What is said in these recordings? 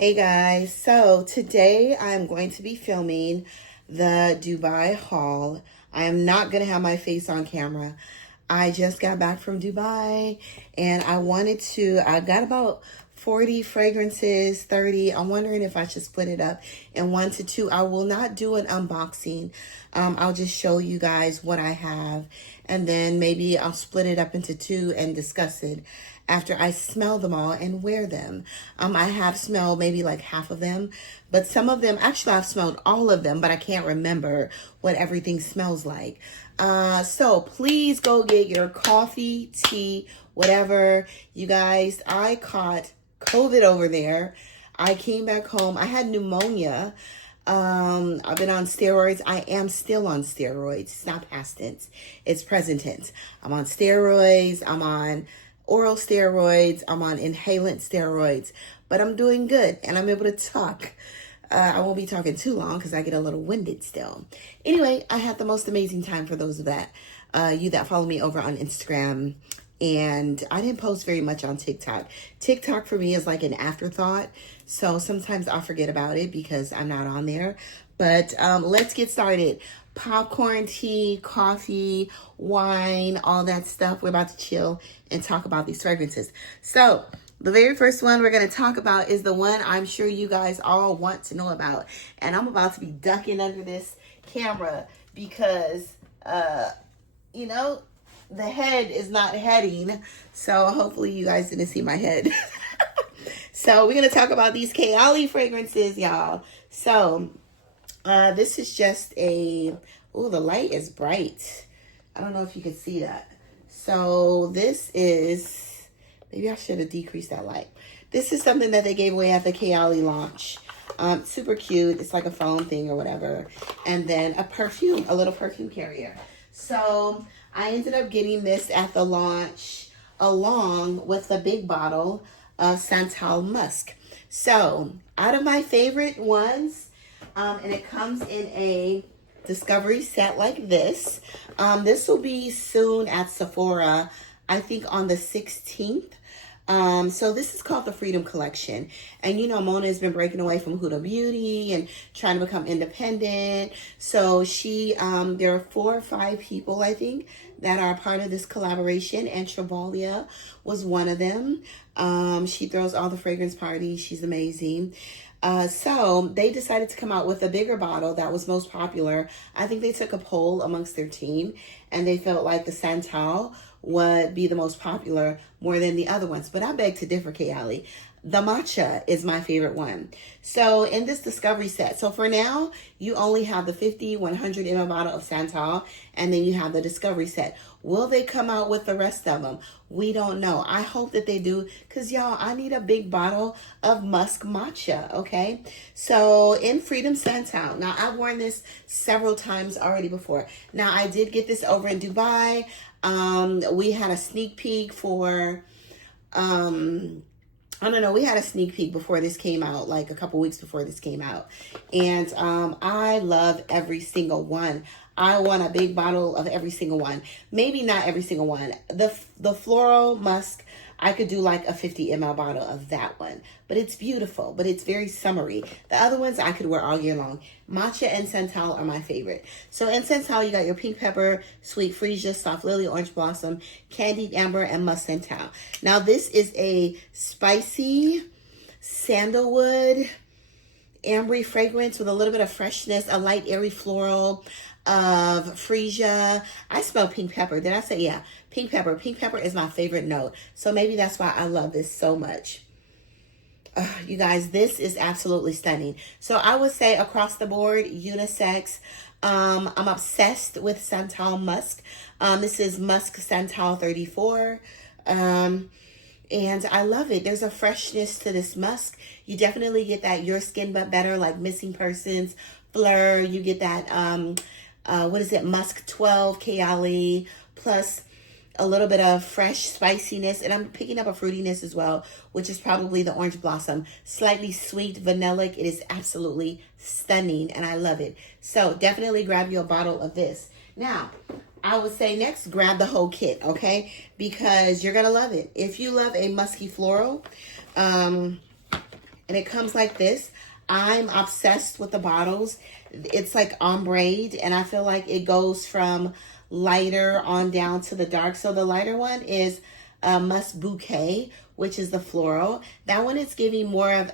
Hey guys, so today I'm going to be filming the Dubai haul. I am not going to have my face on camera. I just got back from Dubai and I got about 40 fragrances, 30. I'm wondering if I should split it up in 1 to 2. I will not do an unboxing. I'll just show you guys what I have and then maybe I'll split it up into 2 and discuss it after I smell them all and wear them. I have smelled maybe like half of them, but some of them, actually I've smelled all of them, but I can't remember what everything smells like. So please go get your coffee, tea, whatever. You guys, I caught COVID over there. I came back home. I had pneumonia. I've been on steroids. I am still on steroids. It's not past tense. It's present tense. I'm on steroids. I'm on oral steroids. I'm on inhalant steroids. But I'm doing good and I'm able to talk. I won't be talking too long because I get a little winded still. Anyway, I had the most amazing time for those of you that follow me over on Instagram. And I didn't post very much on TikTok. TikTok for me is like an afterthought. So sometimes I'll forget about it because I'm not on there. But let's get started. Popcorn, tea, coffee, wine, all that stuff. We're about to chill and talk about these fragrances. So the very first one we're going to talk about is the one I'm sure you guys all want to know about. And I'm about to be ducking under this camera because, the head is not heading. So hopefully you guys didn't see my head. So we're going to talk about these Kayali fragrances, y'all. So this is just the light is bright. I don't know if you can see that. So this is, maybe I should have decreased that light. This is something that they gave away at the Kayali launch. Super cute. It's like a phone thing or whatever. And then a little perfume carrier. So I ended up getting this at the launch along with the big bottle of Santal Musk. So out of my favorite ones, and it comes in a discovery set like this. This will be soon at Sephora, I think on the 16th. So this is called the Freedom Collection. And Mona has been breaking away from Huda Beauty and trying to become independent. So there are 4 or 5 people, I think, that are part of this collaboration. And Travalia was one of them. She throws all the fragrance parties. She's amazing. So they decided to come out with a bigger bottle that was most popular. I think they took a poll amongst their team and they felt like the Santal would be the most popular more than the other ones. But I beg to differ, Kayali. The matcha is my favorite one. So in this discovery set, so for now, you only have the 50, 100 ml bottle of Santal, and then you have the discovery set. Will they come out with the rest of them? We don't know. I hope that they do, because y'all, I need a big bottle of musk matcha, okay? So in Freedom Santal, now I've worn this several times already before. Now I did get this over in Dubai. We had a sneak peek for, we had a sneak peek before this came out, like a couple weeks before this came out. And I love every single one. I want a big bottle of every single one. Maybe not every single one. The floral musk, I could do like a 50 ml bottle of that one. But it's beautiful, but it's very summery. The other ones I could wear all year long. Matcha and Santal are my favorite. So in Santal, you got your pink pepper, sweet freesia, soft lily, orange blossom, candied amber, and musk Santal. Now this is a spicy sandalwood, ambery fragrance with a little bit of freshness, a light airy floral of freesia. I smell pink pepper. Did I say, yeah, pink pepper. Pink pepper is my favorite note. So maybe that's why I love this so much. You guys, this is absolutely stunning. So I would say across the board, unisex. I'm obsessed with Santal Musk. This is Musk Santal 34. And I love it. There's a freshness to this musk. You definitely get that Your Skin But Better, like Missing Persons, Fleur. You get that, Musk 12, Kayali, plus a little bit of fresh spiciness. And I'm picking up a fruitiness as well, which is probably the orange blossom. Slightly sweet, vanillic. It is absolutely stunning, and I love it. So definitely grab you a bottle of this. Now, I would say next, grab the whole kit, okay? Because you're going to love it. If you love a musky floral, and it comes like this. I'm obsessed with the bottles. It's like ombre, and I feel like it goes from lighter on down to the dark. So the lighter one is Musk Bouquet, which is the floral. That one is giving more of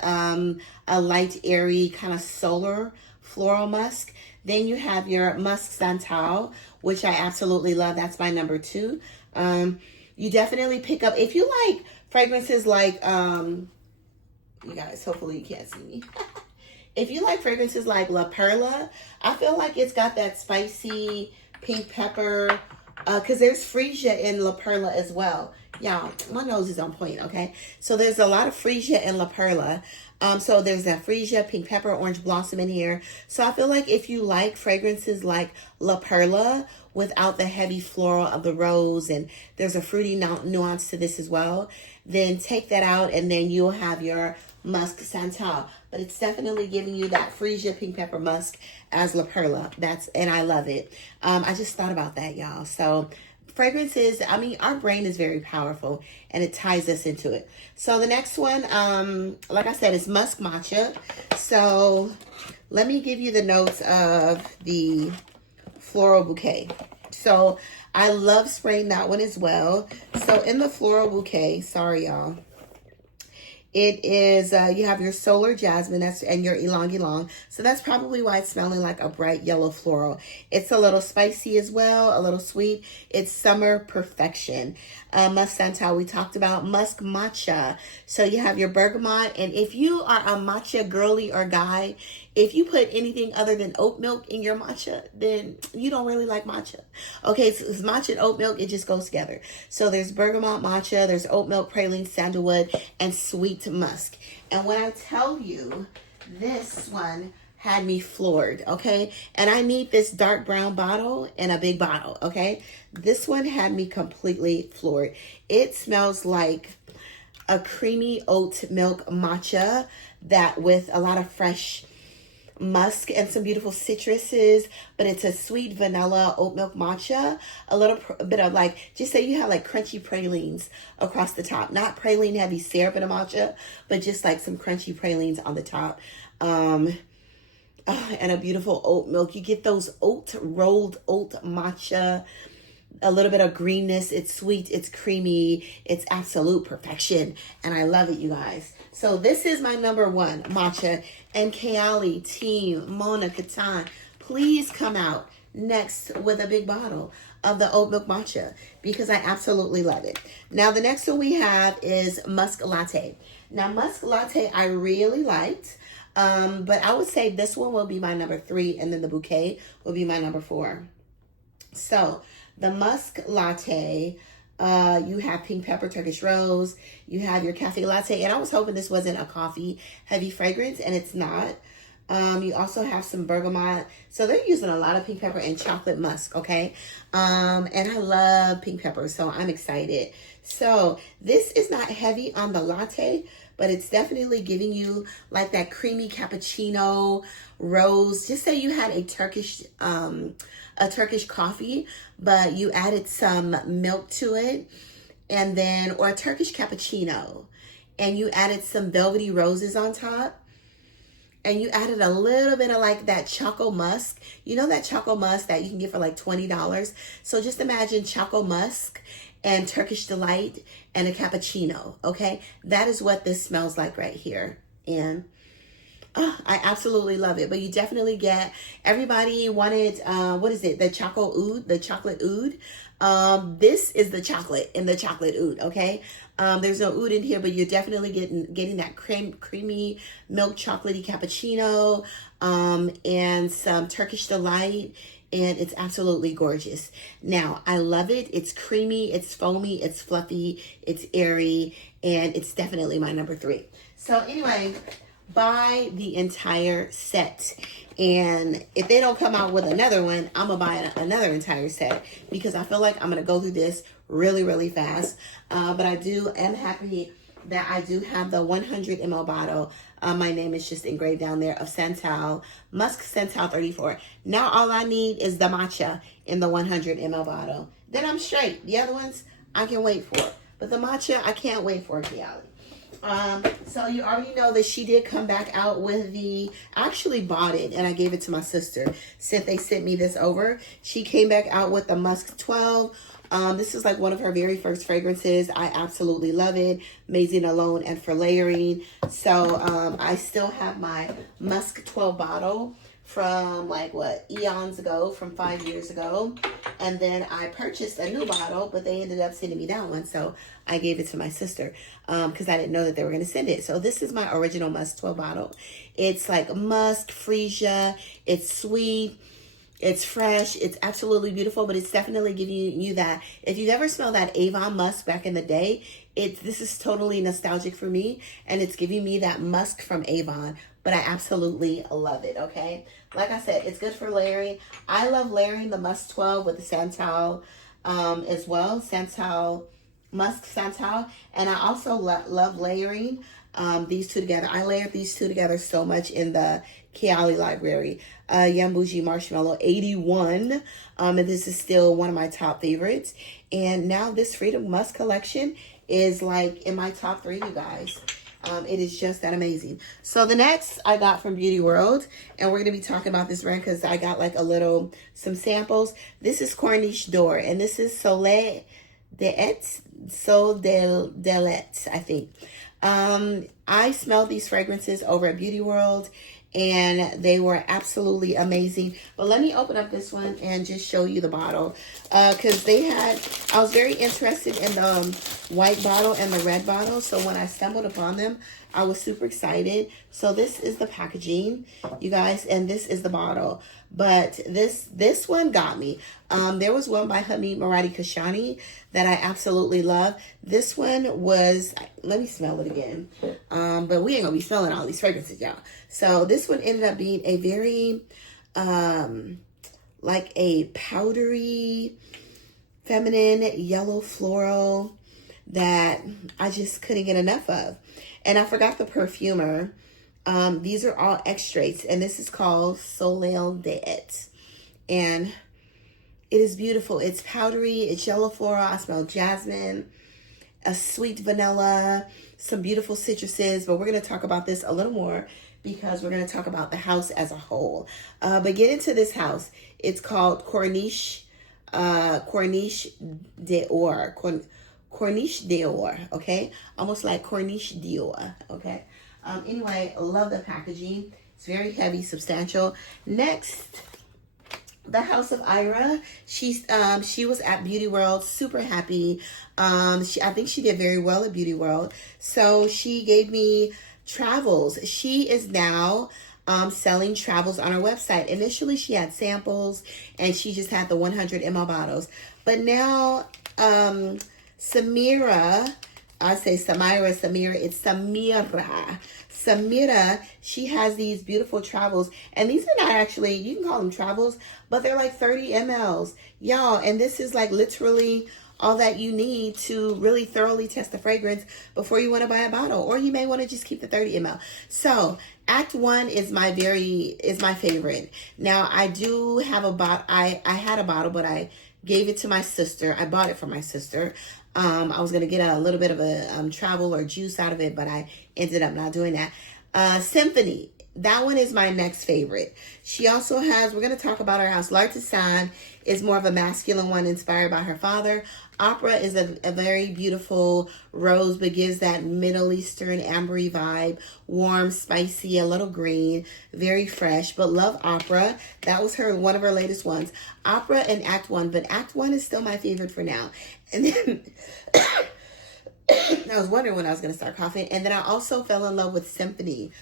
a light, airy, kind of solar floral musk. Then you have your Musk Santal, which I absolutely love. That's my number 2. You definitely pick up, if you like fragrances like, you guys, hopefully you can't see me. If you like fragrances like La Perla, I feel like it's got that spicy pink pepper, because there's freesia in La Perla as well. Y'all, my nose is on point, okay? So there's a lot of freesia in La Perla. So there's that freesia, pink pepper, orange blossom in here. So I feel like if you like fragrances like La Perla without the heavy floral of the rose, and there's a fruity nuance to this as well, then take that out and then you'll have your Musk Santal. But it's definitely giving you that freesia, pink pepper musk as La Perla. And I love it. I just thought about that, y'all. So fragrances, I mean, our brain is very powerful and it ties us into it. So the next one, like I said, is Musk Matcha. So let me give you the notes of the Floral Bouquet. So I love spraying that one as well. So in the Floral Bouquet, sorry y'all, it is, you have your Solar Jasmine and your Ylang Ylang. So that's probably why it's smelling like a bright yellow floral. It's a little spicy as well, a little sweet. It's Summer Perfection. Musk Santal, we talked about. Musk Matcha. So you have your bergamot. And if you are a matcha girly or guy, if you put anything other than oat milk in your matcha, then you don't really like matcha. Okay, so it's matcha and oat milk, it just goes together. So there's bergamot matcha, there's oat milk, praline, sandalwood, and sweet musk. And when I tell you, this one had me floored, okay? And I need this dark brown bottle and a big bottle, okay? This one had me completely floored. It smells like a creamy oat milk matcha that with a lot of fresh musk and some beautiful citruses, but it's a sweet vanilla oat milk matcha, a little bit of like, just say you have like crunchy pralines across the top, not praline heavy syrup in a matcha, but just like some crunchy pralines on the top, and a beautiful oat milk. You get those rolled oat matcha, a little bit of greenness. It's sweet, it's creamy, it's absolute perfection, and I love it, you guys. So this is my number 1 matcha. And Kayali, team, Mona, Katan, please come out next with a big bottle of the oat milk matcha because I absolutely love it. Now the next one we have is Musk Latte. Now Musk Latte I really liked, but I would say this one will be my number 3, and then the bouquet will be my number 4. So the Musk Latte, you have pink pepper, Turkish rose, you have your cafe latte, and I was hoping this wasn't a coffee heavy fragrance, and it's not. You also have some bergamot, so they're using a lot of pink pepper and chocolate musk, okay? And I love pink pepper, so I'm excited. So this is not heavy on the latte, but it's definitely giving you like that creamy cappuccino rose. Just say you had a Turkish coffee, but you added some milk to it, and then, or a Turkish cappuccino, and you added some velvety roses on top, and you added a little bit of like that choco musk. You know that choco musk that you can get for like $20? So just imagine choco musk and Turkish delight and a cappuccino, okay? That is what this smells like right here. And I absolutely love it. But you definitely get, everybody wanted, what is it? The chocolate oud. This is the chocolate in the chocolate oud, okay? There's no oud in here, but you're definitely getting that creamy milk chocolatey cappuccino, and some Turkish delight. And it's absolutely gorgeous. Now, I love it. It's creamy, it's foamy, it's fluffy, it's airy, and it's definitely my number 3. So anyway, buy the entire set. And if they don't come out with another one, I'm going to buy another entire set because I feel like I'm going to go through this really, really fast. But I am happy that I do have the 100 ml bottle. My name is just engraved down there of Santal, Musk Santal 34. Now all I need is the matcha in the 100 ml bottle. Then I'm straight. The other ones I can wait for. But the matcha, I can't wait for it, Kiali. So you already know that she did come back out with the, I actually bought it and I gave it to my sister since they sent me this over. She came back out with the Musk 12. This is like one of her very first fragrances. I absolutely love it. Amazing alone and for layering. So I still have my Musk 12 bottle from like what, eons ago, from 5 years ago. And then I purchased a new bottle, but they ended up sending me that one. So I gave it to my sister because I didn't know that they were going to send it. So this is my original Musk 12 bottle. It's like musk, freesia. It's sweet. It's fresh. It's absolutely beautiful, but it's definitely giving you that. If you've ever smelled that Avon musk back in the day, this is totally nostalgic for me, and it's giving me that musk from Avon, but I absolutely love it, okay? Like I said, it's good for layering. I love layering the Musk 12 with the Santal as well. Santal, Musk Santal. And I also love layering these two together. I layered these two together so much in the Kayali library. Yambuji Marshmallow 81. And this is still one of my top favorites. And now this Freedom Musk collection is like in my top 3, you guys. It is just that amazing. So the next I got from Beauty World, and we're going to be talking about this brand because I got like some samples. This is Corniche d'Or, and this is Soleil d'Et, I think. I smelled these fragrances over at Beauty World, and they were absolutely amazing. But let me open up this one and just show you the bottle. Because I was very interested in the white bottle and the red bottle. So when I stumbled upon them, I was super excited. So this is the packaging, you guys, and this is the bottle. But this one got me. There was one by Hamid Maradi Kashani that I absolutely love. This one was, let me smell it again. But we ain't gonna be smelling all these fragrances, y'all. So this one ended up being a very, like a powdery, feminine, yellow floral that I just couldn't get enough of. And I forgot the perfumer. These are all extracts, and this is called Soleil d'Et. And it is beautiful. It's powdery, it's yellow floral. I smell jasmine, a sweet vanilla, some beautiful citruses, but we're going to talk about this a little more because we're going to talk about the house as a whole. But get into this house. It's called Corniche d'Or. Corniche d'Or, okay? Almost like Corniche d'Or, okay? Anyway, love the packaging. It's very heavy, substantial. Next, the House of Ira. She was at Beauty World, super happy. I think she did very well at Beauty World. So she gave me travels. She is now selling travels on her website. Initially, she had samples and she just had the 100 ml bottles. But now, Samira, it's Samira, she has these beautiful travels, and these are not actually, you can call them travels, but they're like 30 mLs, y'all, and this is like literally all that you need to really thoroughly test the fragrance before you want to buy a bottle, or you may want to just keep the 30 ml. So Act 1 is my favorite. Now I do have a bottle. I had a bottle, but I gave it to my sister. I bought it for my sister. I was going to get a little bit of a travel or juice out of it, but I ended up not doing that. Symphony. That one is my next favorite. She also has, we're going to talk about her house. L'Artisan is more of a masculine one inspired by her father. Opera is a very beautiful rose, but gives that Middle Eastern ambery vibe. Warm, spicy, a little green, very fresh, but love Opera. That was one of her latest ones. Opera and Act 1, but Act 1 is still my favorite for now. And then I was wondering when I was going to start coughing. And then I also fell in love with Symphony.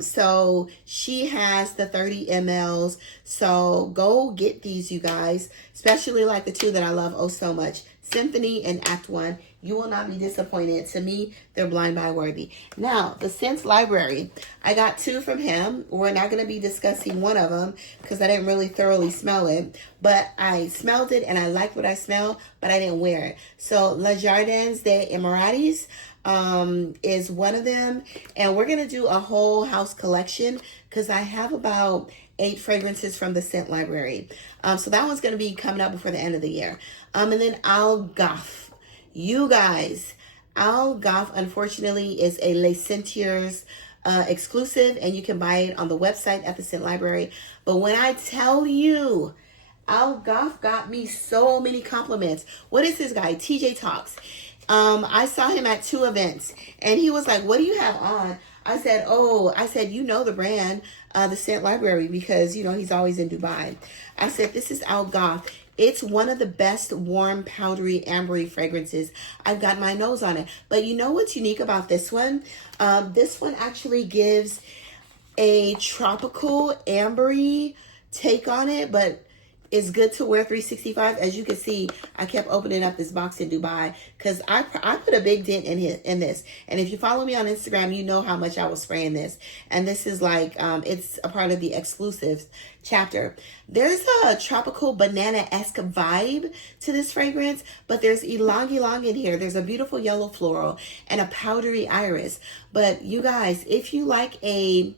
So she has the 30 mLs. So go get these, you guys, especially like the two that I love oh so much, Symphony and Act 1. You will not be disappointed. To me, they're blind buy worthy. Now, the Scents Library. I got 2 from him. We're not going to be discussing one of them because I didn't really thoroughly smell it. But I smelled it and I liked what I smelled, but I didn't wear it. So, Les Jardins des Emiratis is one of them. And we're going to do a whole house collection because I have about 8 fragrances from the Scent Library. So that one's going to be coming up before the end of the year. And then Al Gaf. You guys, Al Goff, unfortunately, is a Les Sentiers exclusive, and you can buy it on the website at the Scent Library. But when I tell you, Al Goff got me so many compliments. What is this guy? TJ Talks. I saw him at 2 events, and he was like, "What do you have on?" I said, you know the brand, the Scent Library, because, you know, he's always in Dubai. I said, this is Al Goff. It's one of the best warm, powdery, ambery fragrances. I've got my nose on it. But you know what's unique about this one? This one actually gives a tropical, ambery take on it, but it's good to wear 365. As you can see, I kept opening up this box in Dubai because I put a big dent in this. And if you follow me on Instagram, you know how much I was spraying this. And this is like, it's a part of the exclusives chapter. There's a tropical banana-esque vibe to this fragrance, but there's ylang ylang in here. There's a beautiful yellow floral and a powdery iris. But you guys, if you like a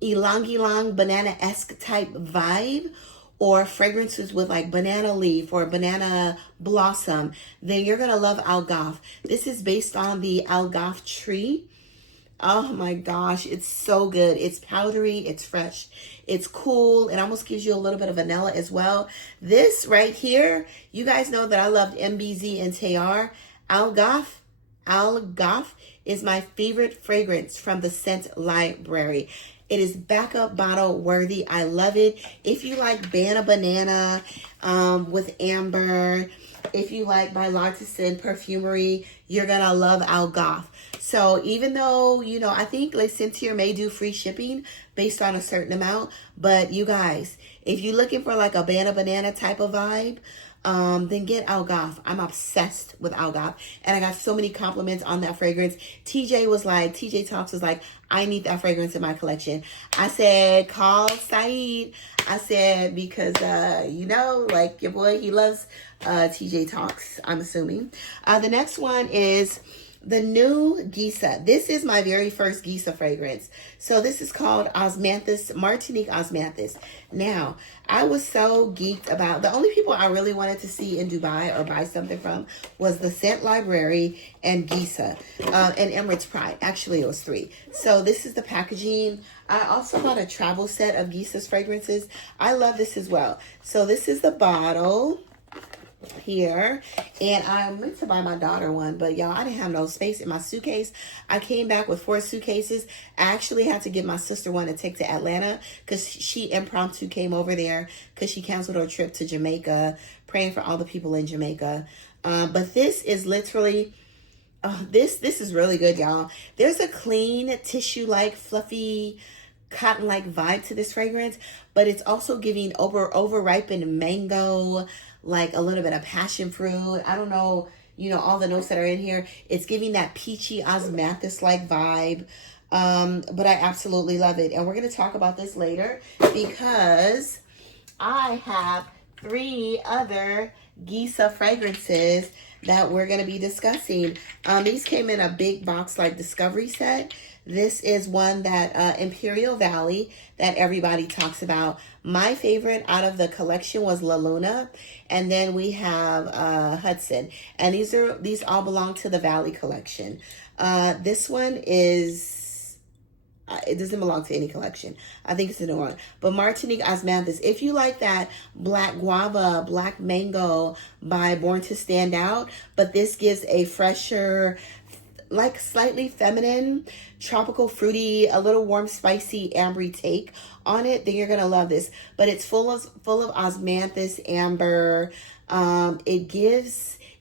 ylang ylang banana-esque type vibe, or fragrances with like banana leaf or banana blossom, then you're gonna love Al Goff. This is based on the Al Goff tree. Oh my gosh, it's so good. It's powdery, it's fresh, it's cool. It almost gives you a little bit of vanilla as well. This right here, you guys know that I loved MBZ and Tayar. Al Goff is my favorite fragrance from the Scent Library. It is backup bottle worthy. I love it. If you like Banana with amber, if you like by L'Artisan Perfumery, you're going to love Al Goff. So even though, you know, I think Les Sentiers may do free shipping based on a certain amount, but you guys, if you're looking for like a banana type of vibe, then get Al Goff. I'm obsessed with Al Goff, and I got so many compliments on that fragrance. TJ Talks was like, I need that fragrance in my collection. I said, call Saeed. I said, because, you know, like your boy, he loves TJ Talks, I'm assuming. The next one is the new Geisha. This is my very first Geisha fragrance. So this is called Osmanthus, Martinique Osmanthus. Now, I was so geeked about, the only people I really wanted to see in Dubai or buy something from was the Scent Library and Geisha, and Emirates Pride. Actually, it was 3. So this is the packaging. I also got a travel set of Geisha's fragrances. I love this as well. So this is the bottle here, and I meant to buy my daughter one, but y'all, I didn't have no space in my suitcase. I came back with 4 suitcases. I actually had to give my sister one to take to Atlanta because she impromptu came over there because she canceled her trip to Jamaica. Praying for all the people in Jamaica. But this is literally, this is really good, y'all. There's a clean tissue-like, fluffy, cotton-like vibe to this fragrance, but it's also giving over-ripened mango, like a little bit of passion fruit. I don't know, you know, all the notes that are in here. It's giving that peachy osmanthus-like vibe, but I absolutely love it. And we're going to talk about this later because I have 3 other Geisha fragrances that we're going to be discussing. These came in a big box like discovery set. This is one that Imperial Valley that everybody talks about. My favorite out of the collection was La Luna, and then we have Hudson, and these all belong to the Valley collection. This one is it doesn't belong to any collection. I think it's a new one. But Martinique Osmanthus, if you like that black guava, black mango by Born to Stand Out, but this gives a fresher, like slightly feminine, tropical, fruity, a little warm, spicy, ambery take on it, then you're gonna love this. But it's full of osmanthus, amber.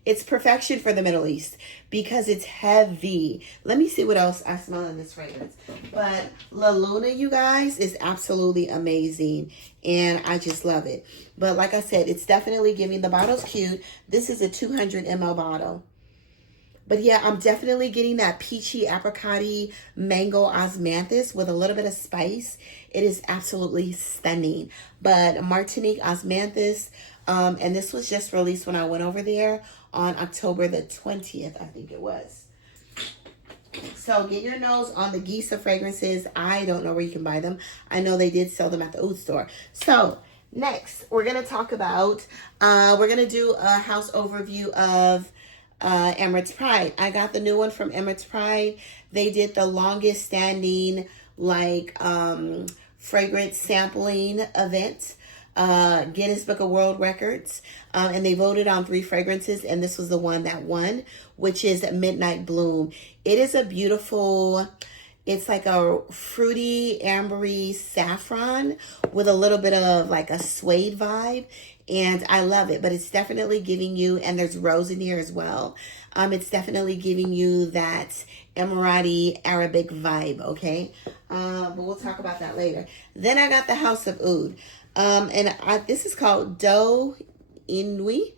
It's perfection for the Middle East because it's heavy. Let me see what else I smell in this fragrance. But La Luna, you guys, is absolutely amazing, and I just love it. But like I said, it's definitely giving, the bottle's cute. This is a 200 ml bottle. But yeah, I'm definitely getting that peachy, apricot-y, mango osmanthus with a little bit of spice. It is absolutely stunning. But Martinique Osmanthus, and this was just released when I went over there on October the 20th, I think it was. So get your nose on the Geisha fragrances. I don't know where you can buy them. I know they did sell them at the Oud store. So next, we're going to talk about, we're going to do a house overview of Emirates Pride. I got the new one from Emirates Pride. They did the longest standing like fragrance sampling event, Guinness Book of World Records, and they voted on 3 fragrances, and this was the one that won, which is Midnight Bloom. It is a beautiful, it's like a fruity, ambery saffron with a little bit of like a suede vibe. And I love it, but it's definitely giving you, and there's rose in here as well. It's definitely giving you that Emirati Arabic vibe, okay? But we'll talk about that later. Then I got the House of Oud. This is called Do Inui.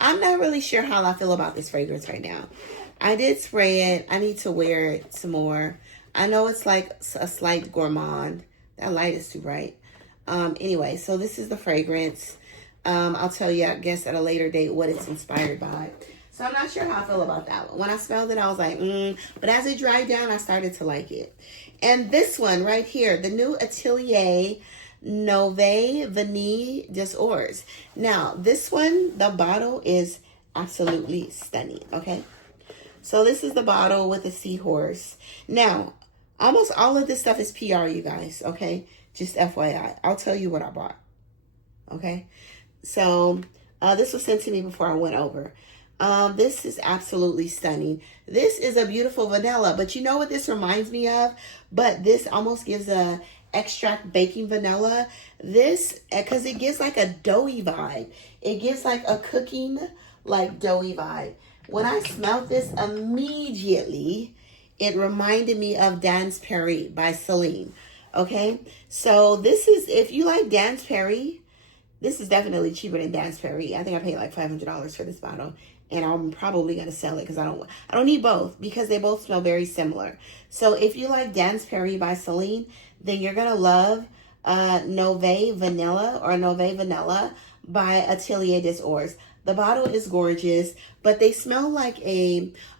I'm not really sure how I feel about this fragrance right now. I did spray it. I need to wear it some more. I know it's like a slight gourmand. That light is too bright. Anyway, so this is the fragrance. I'll tell you, I guess, at a later date what it's inspired by. So I'm not sure how I feel about that one. When I smelled it, I was like, But as it dried down, I started to like it. And this one right here, the new Atelier Nouvelle Vanille des Ors. Now, this one, the bottle is absolutely stunning, okay? So this is the bottle with the seahorse. Now, almost all of this stuff is PR, you guys, okay? Just FYI. I'll tell you what I bought, okay? So this was sent to me before I went over. This is absolutely stunning. This is a beautiful vanilla, but you know what this reminds me of? But this almost gives a extract baking vanilla. This, because it gives like a doughy vibe. It gives like a cooking, like doughy vibe. When I smelled this immediately, it reminded me of Dan's Perry by Celine. Okay, so this is, if you like Dan's Perry, this is definitely cheaper than Dan's Perry. I think I paid like $500 for this bottle, and I'm probably gonna sell it because I don't need both because they both smell very similar. So if you like Dan's Perry by Celine, then you're gonna love Nouvelle Vanilla by Atelier des Ors. The bottle is gorgeous, but they smell like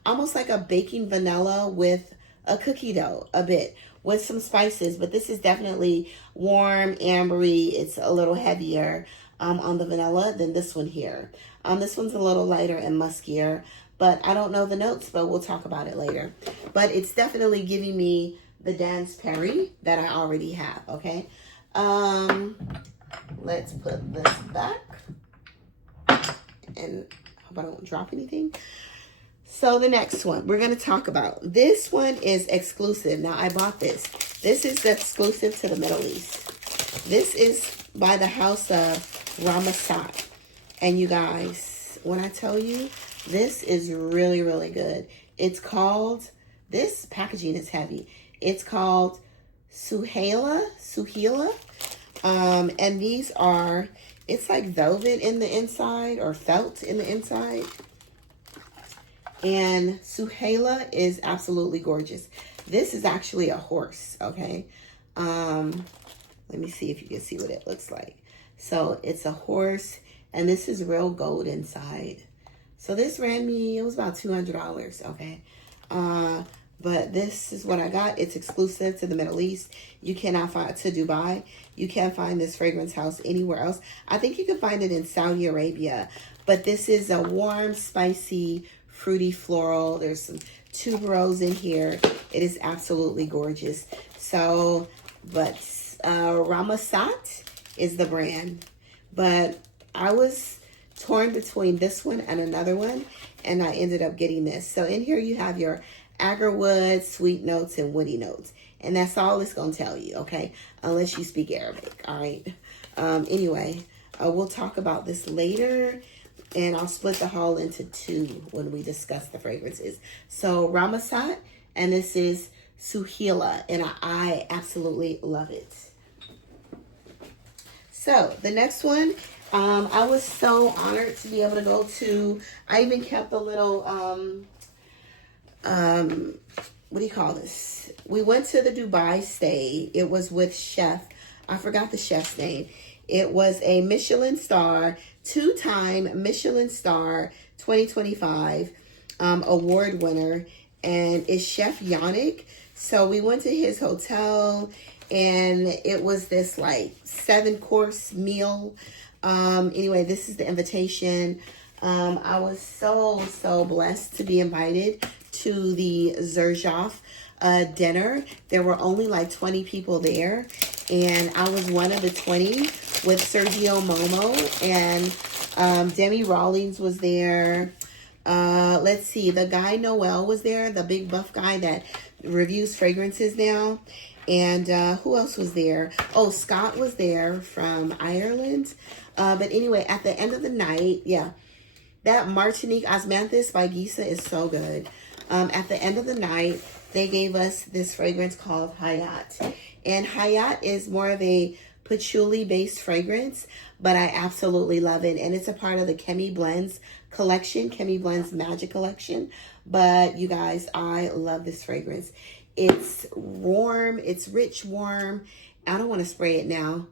almost like a baking vanilla with a cookie dough a bit, with some spices, but this is definitely warm, ambery. It's a little heavier on the vanilla than this one here. This one's a little lighter and muskier, but I don't know the notes, but we'll talk about it later. But it's definitely giving me the Dan's Perry that I already have, okay? Let's put this back, and hope I don't drop anything. So the next one we're going to talk about, this one is exclusive. Now I bought this. This is exclusive to the Middle East. This is by the house of Ramazan. And you guys, when I tell you, this is really, really good. It's called, this packaging is heavy. It's called Suhaila. And these are, it's like velvet in the inside or felt in the inside. And Suhaila is absolutely gorgeous. This is actually a horse, okay? Let me see if you can see what it looks like. So it's a horse, and this is real gold inside. So this ran me, it was about $200, okay? But this is what I got. It's exclusive to the Middle East. You cannot find, to Dubai. You can't find this fragrance house anywhere else. I think you can find it in Saudi Arabia. But this is a warm, spicy, fruity floral. There's some tuberose in here. It is absolutely gorgeous. So, but Ramazan is the brand. But I was torn between this one and another one, and I ended up getting this. So in here you have your agarwood, sweet notes, and woody notes. And that's all it's going to tell you, okay? Unless you speak Arabic, all right? Anyway, we'll talk about this later, and I'll split the haul into 2 when we discuss the fragrances. So Ramazan, and this is Suhaila, and I absolutely love it. So the next one, I was so honored to be able to go to, I even kept a little, what do you call this? We went to the Dubai stay. It was with chef. I forgot the chef's name. It was a Michelin star, 2-time Michelin star 2025 award winner. And it's Chef Yannick. So we went to his hotel, and it was this like 7-course meal. Anyway, this is the invitation. I was so blessed to be invited to the Zerjoff dinner. There were only like 20 people there, and I was one of the 20 with Sergio Momo, and Demi Rawlings was there. Let's see, the guy Noel was there, the big buff guy that reviews fragrances now. And who else was there? Oh, Scott was there from Ireland. But anyway, at the end of the night, yeah, that Martinique Osmanthus by Gisa is so good. At the end of the night, they gave us this fragrance called Hayat. And Hayat is more of a patchouli-based fragrance, but I absolutely love it. And it's a part of the Chemi Blends collection, Chemi Blends Magic Collection. But you guys, I love this fragrance. It's warm. It's rich, warm. I don't want to spray it now.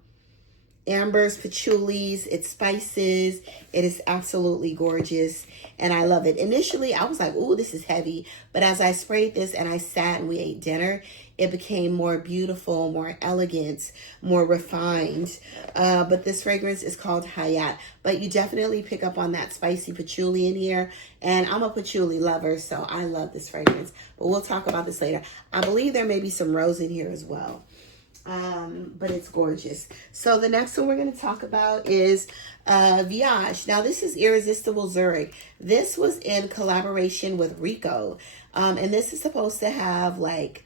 Ambers, patchoulis, it's spices. It is absolutely gorgeous, and I love it. Initially, I was like, ooh, this is heavy. But as I sprayed this and I sat and we ate dinner, it became more beautiful, more elegant, more refined. But this fragrance is called Hayat. But you definitely pick up on that spicy patchouli in here. And I'm a patchouli lover, so I love this fragrance. But we'll talk about this later. I believe there may be some rose in here as well. But it's gorgeous. So the next one we're going to talk about is Viage. Now this is Irresistible Zurich. This was in collaboration with Rico. And this is supposed to have like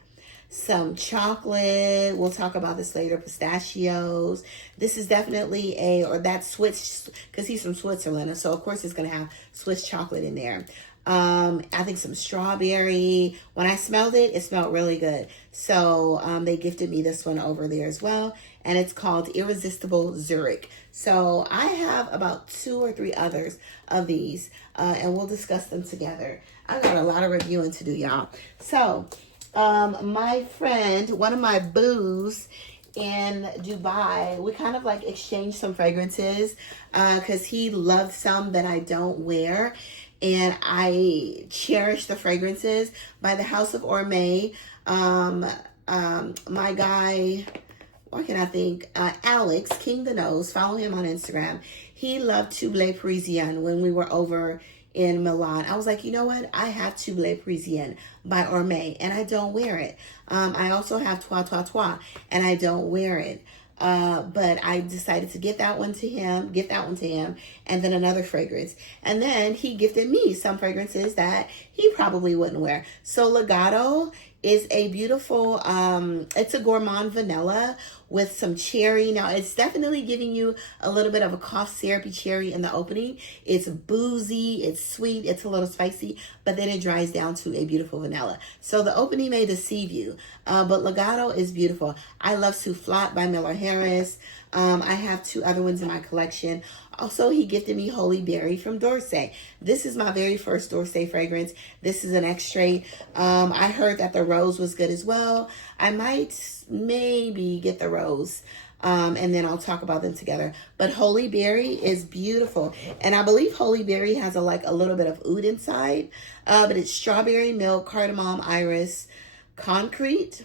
some chocolate. We'll talk about this later. Pistachios. This is definitely that's Swiss, because he's from Switzerland. So of course it's going to have Swiss chocolate in there. I think some strawberry. When I smelled it, it smelled really good. So they gifted me this one over there as well. And it's called Irresistible Zurich. So I have about 2 or 3 others of these. And we'll discuss them together. I've got a lot of reviewing to do, y'all. So my friend, one of my boos in Dubai, we kind of like exchanged some fragrances because he loved some that I don't wear. And I cherish the fragrances by the House of Orme. My guy, what can I think? Alex, King the Nose, follow him on Instagram. He loved Toublé Parisien when we were over in Milan. I was like, you know what? I have Toublé Parisien by Orme, and I don't wear it. I also have Toi Toi Toi, and I don't wear it. But I decided to gift that one to him, and then another fragrance. And then he gifted me some fragrances that he probably wouldn't wear. So Legato is a beautiful, it's a gourmand vanilla with some cherry. Now, it's definitely giving you a little bit of a cough syrupy cherry in the opening. It's boozy, it's sweet, it's a little spicy, but then it dries down to a beautiful vanilla. So the opening may deceive you, but Legato is beautiful. I love Soufflot by Miller Harris. I have 2 other ones in my collection. Also, he gifted me Holy Berry from D'Orsay. This is my very first D'Orsay fragrance. This is an extrait. I heard that the rose was good as well. I might maybe get the rose. And then I'll talk about them together. But Holy Berry is beautiful. And I believe Holy Berry has a little bit of oud inside. But it's strawberry, milk, cardamom, iris, concrete.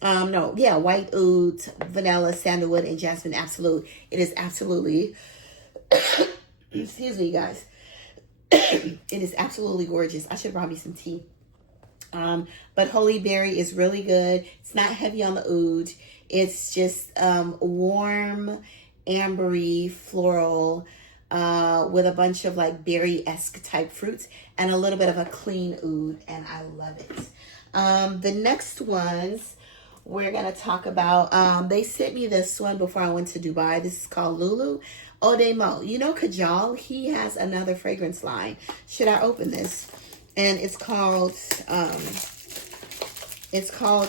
White oud, vanilla, sandalwood, and jasmine absolute. It is absolutely, excuse me, you guys. It is absolutely gorgeous. I should brought me some tea. But Holy Berry is really good. It's not heavy on the oud. It's just warm, ambery, floral, with a bunch of like berry-esque type fruits and a little bit of a clean oud, and I love it. The next ones we're going to talk about, they sent me this one before I went to Dubai. This is called Lulu Eau de Mo. You know Kajal, he has another fragrance line. Should I open this? And it's called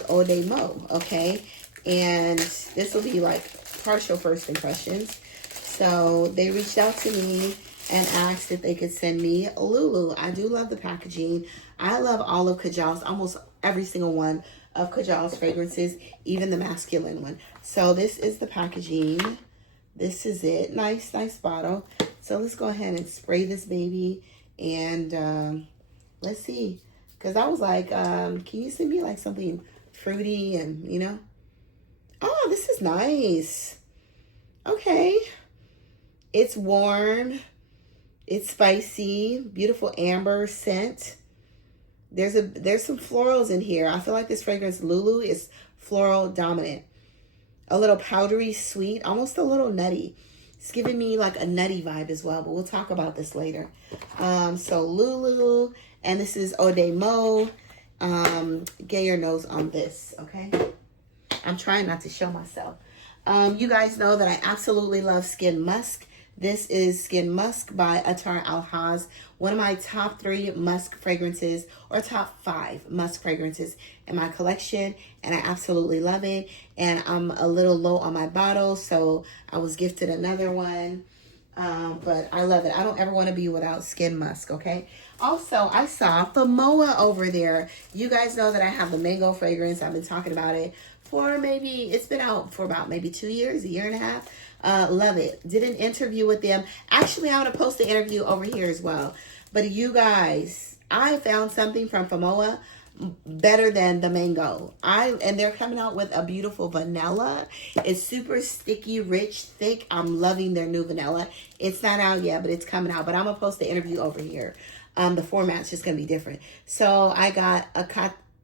Eau de Mo, okay? And this will be like partial first impressions. So they reached out to me and asked if they could send me Lulu. I do love the packaging. I love all of Kajal's, almost every single one of Kajal's fragrances, even the masculine one. So this is the packaging. This is it. Nice bottle. So let's go ahead and spray this baby. And let's see. Because I was like, can you send me like something fruity and, you know? Oh, this is nice. Okay. It's warm. It's spicy, beautiful amber scent. There's some florals in here. I feel like this fragrance, Lulu, is floral dominant. A little powdery sweet, almost a little nutty. It's giving me like a nutty vibe as well, but we'll talk about this later. So Lulu, and this is Eau de Mo. Get your nose on this, okay? I'm trying not to show myself. You guys know that I absolutely love Skin Musk. This is Skin Musk by Attar Al-Haz, one of my top 3 musk fragrances, or top 5 musk fragrances in my collection, and I absolutely love it. And I'm a little low on my bottle, so I was gifted another one, but I love it. I don't ever want to be without Skin Musk, okay? Also, I saw Pneumonia over there. You guys know that I have the mango fragrance. I've been talking about it for it's been out for about maybe 2 years, a year and a half. Love it. Did an interview with them. Actually, I want to post the interview over here as well. But you guys, I found something from Pneumonia better than the mango. And they're coming out with a beautiful vanilla. It's super sticky, rich, thick. I'm loving their new vanilla. It's not out yet, but it's coming out. But I'm gonna post the interview over here. The format's just gonna be different. So I got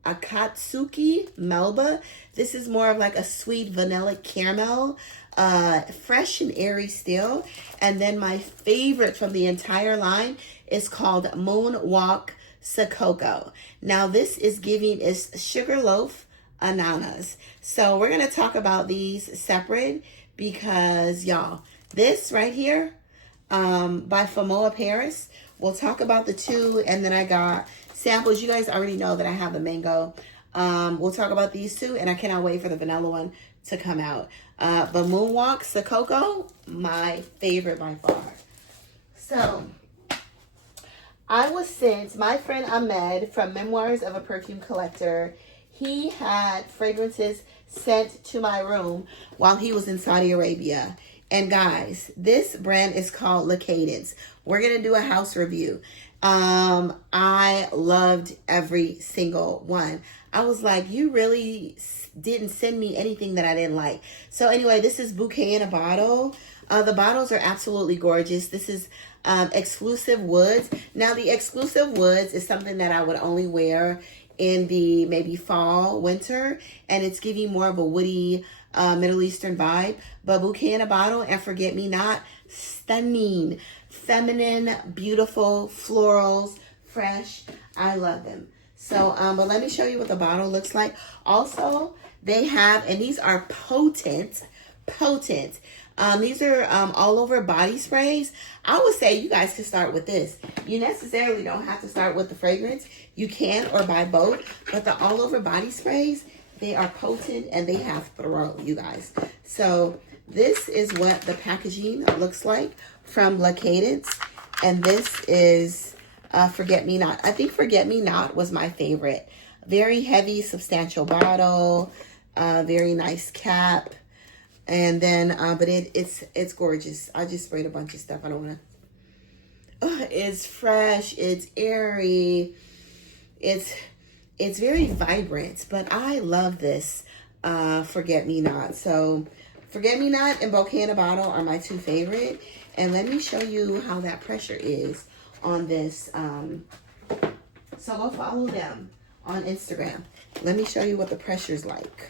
Akatsuki Melba. This is more of like a sweet vanilla caramel, fresh and airy still. And then my favorite from the entire line is called Moonwalk Sakoko. Now this is Sugarloaf Ananas. So we're gonna talk about these separate because y'all, this right here by Pneumonia Paris, we'll talk about the 2, and then I got samples. You guys already know that I have the mango. We'll talk about these 2, and I cannot wait for the vanilla one to come out. But Moonwalk Sakoko, my favorite by far. So I was sent, my friend Ahmed from Memoirs of a Perfume Collector, he had fragrances sent to my room while he was in Saudi Arabia. And guys, this brand is called La Cadence. We're going to do a house review. I loved every single one. I was like, you really didn't send me anything that I didn't like. So anyway, this is Bouquet in a Bottle. The bottles are absolutely gorgeous. This is exclusive woods. Now the exclusive woods is something that I would only wear in the maybe fall, winter, and it's giving more of a woody Middle Eastern vibe. But Bouquet in a Bottle and Forget Me Not, stunning, feminine, beautiful, florals, fresh. I love them. So, but let me show you what the bottle looks like. Also, they have, and these are potent. These are all over body sprays. I would say you guys can start with this. You necessarily don't have to start with the fragrance. You can or buy both, but the all over body sprays, they are potent and they have throw, you guys. So this is what the packaging looks like from La Cadence, and this is Forget Me Not. I think Forget Me Not was my favorite. Very heavy, substantial bottle, very nice cap. And then, but it's gorgeous. I just sprayed a bunch of stuff. I don't want to. It's fresh. It's airy. It's very vibrant. But I love this Forget Me Not. So Forget Me Not and Bouquet in a Bottle are my 2 favorite. And let me show you how that pressure is on this. So go follow them on Instagram. Let me show you what the pressure's like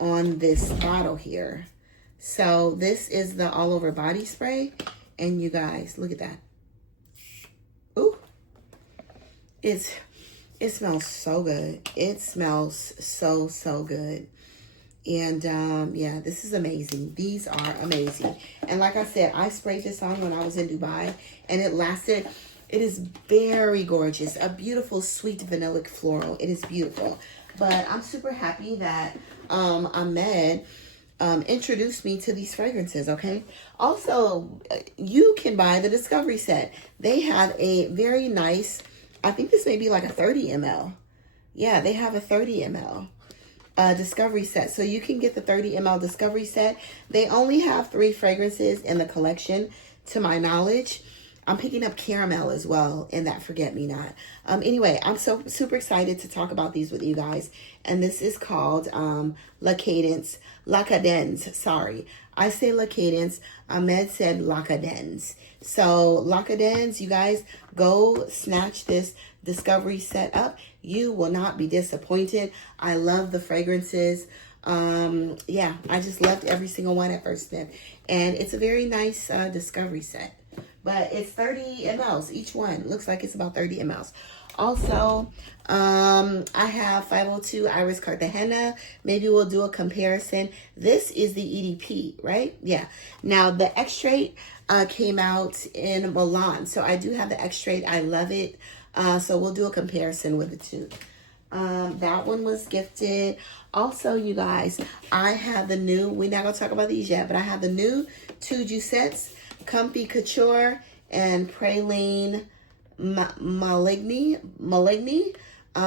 on this bottle here. So this is the all over body spray, and you guys look at that. Ooh, it smells so good. It smells so good. And yeah, this is amazing. These are amazing. And like I said, I sprayed this on when I was in Dubai, and it lasted. It is very gorgeous. A beautiful sweet vanillic floral. It is beautiful. But I'm super happy that Ahmed introduced me to these fragrances, okay? Also, you can buy the Discovery set. They have a very nice, I think this may be like a 30 ml. Yeah, they have a 30 ml Discovery set. So you can get the 30 ml Discovery set. They only have 3 fragrances in the collection, to my knowledge. I'm picking up caramel as well in that Forget Me Not. Anyway, I'm so super excited to talk about these with you guys. And this is called La Cadence. Sorry, I say La Cadence. Ahmed said La Cadence. So La Cadence, you guys go snatch this discovery set up. You will not be disappointed. I love the fragrances. Yeah, I just loved every single one at first sniff. And it's a very nice discovery set. But it's 30 mLs each one. Looks like it's about 30 mLs. Also, I have 502 Iris Cartagena. Maybe we'll do a comparison. This is the EDP, right? Yeah. Now, the Extrait came out in Milan. So I do have the Extrait. I love it. So we'll do a comparison with the two. That one was gifted. Also, you guys, I have the new, we're not going to talk about these yet, but I have the new 2 Giussettes, Comfy Couture and Praline Maligny.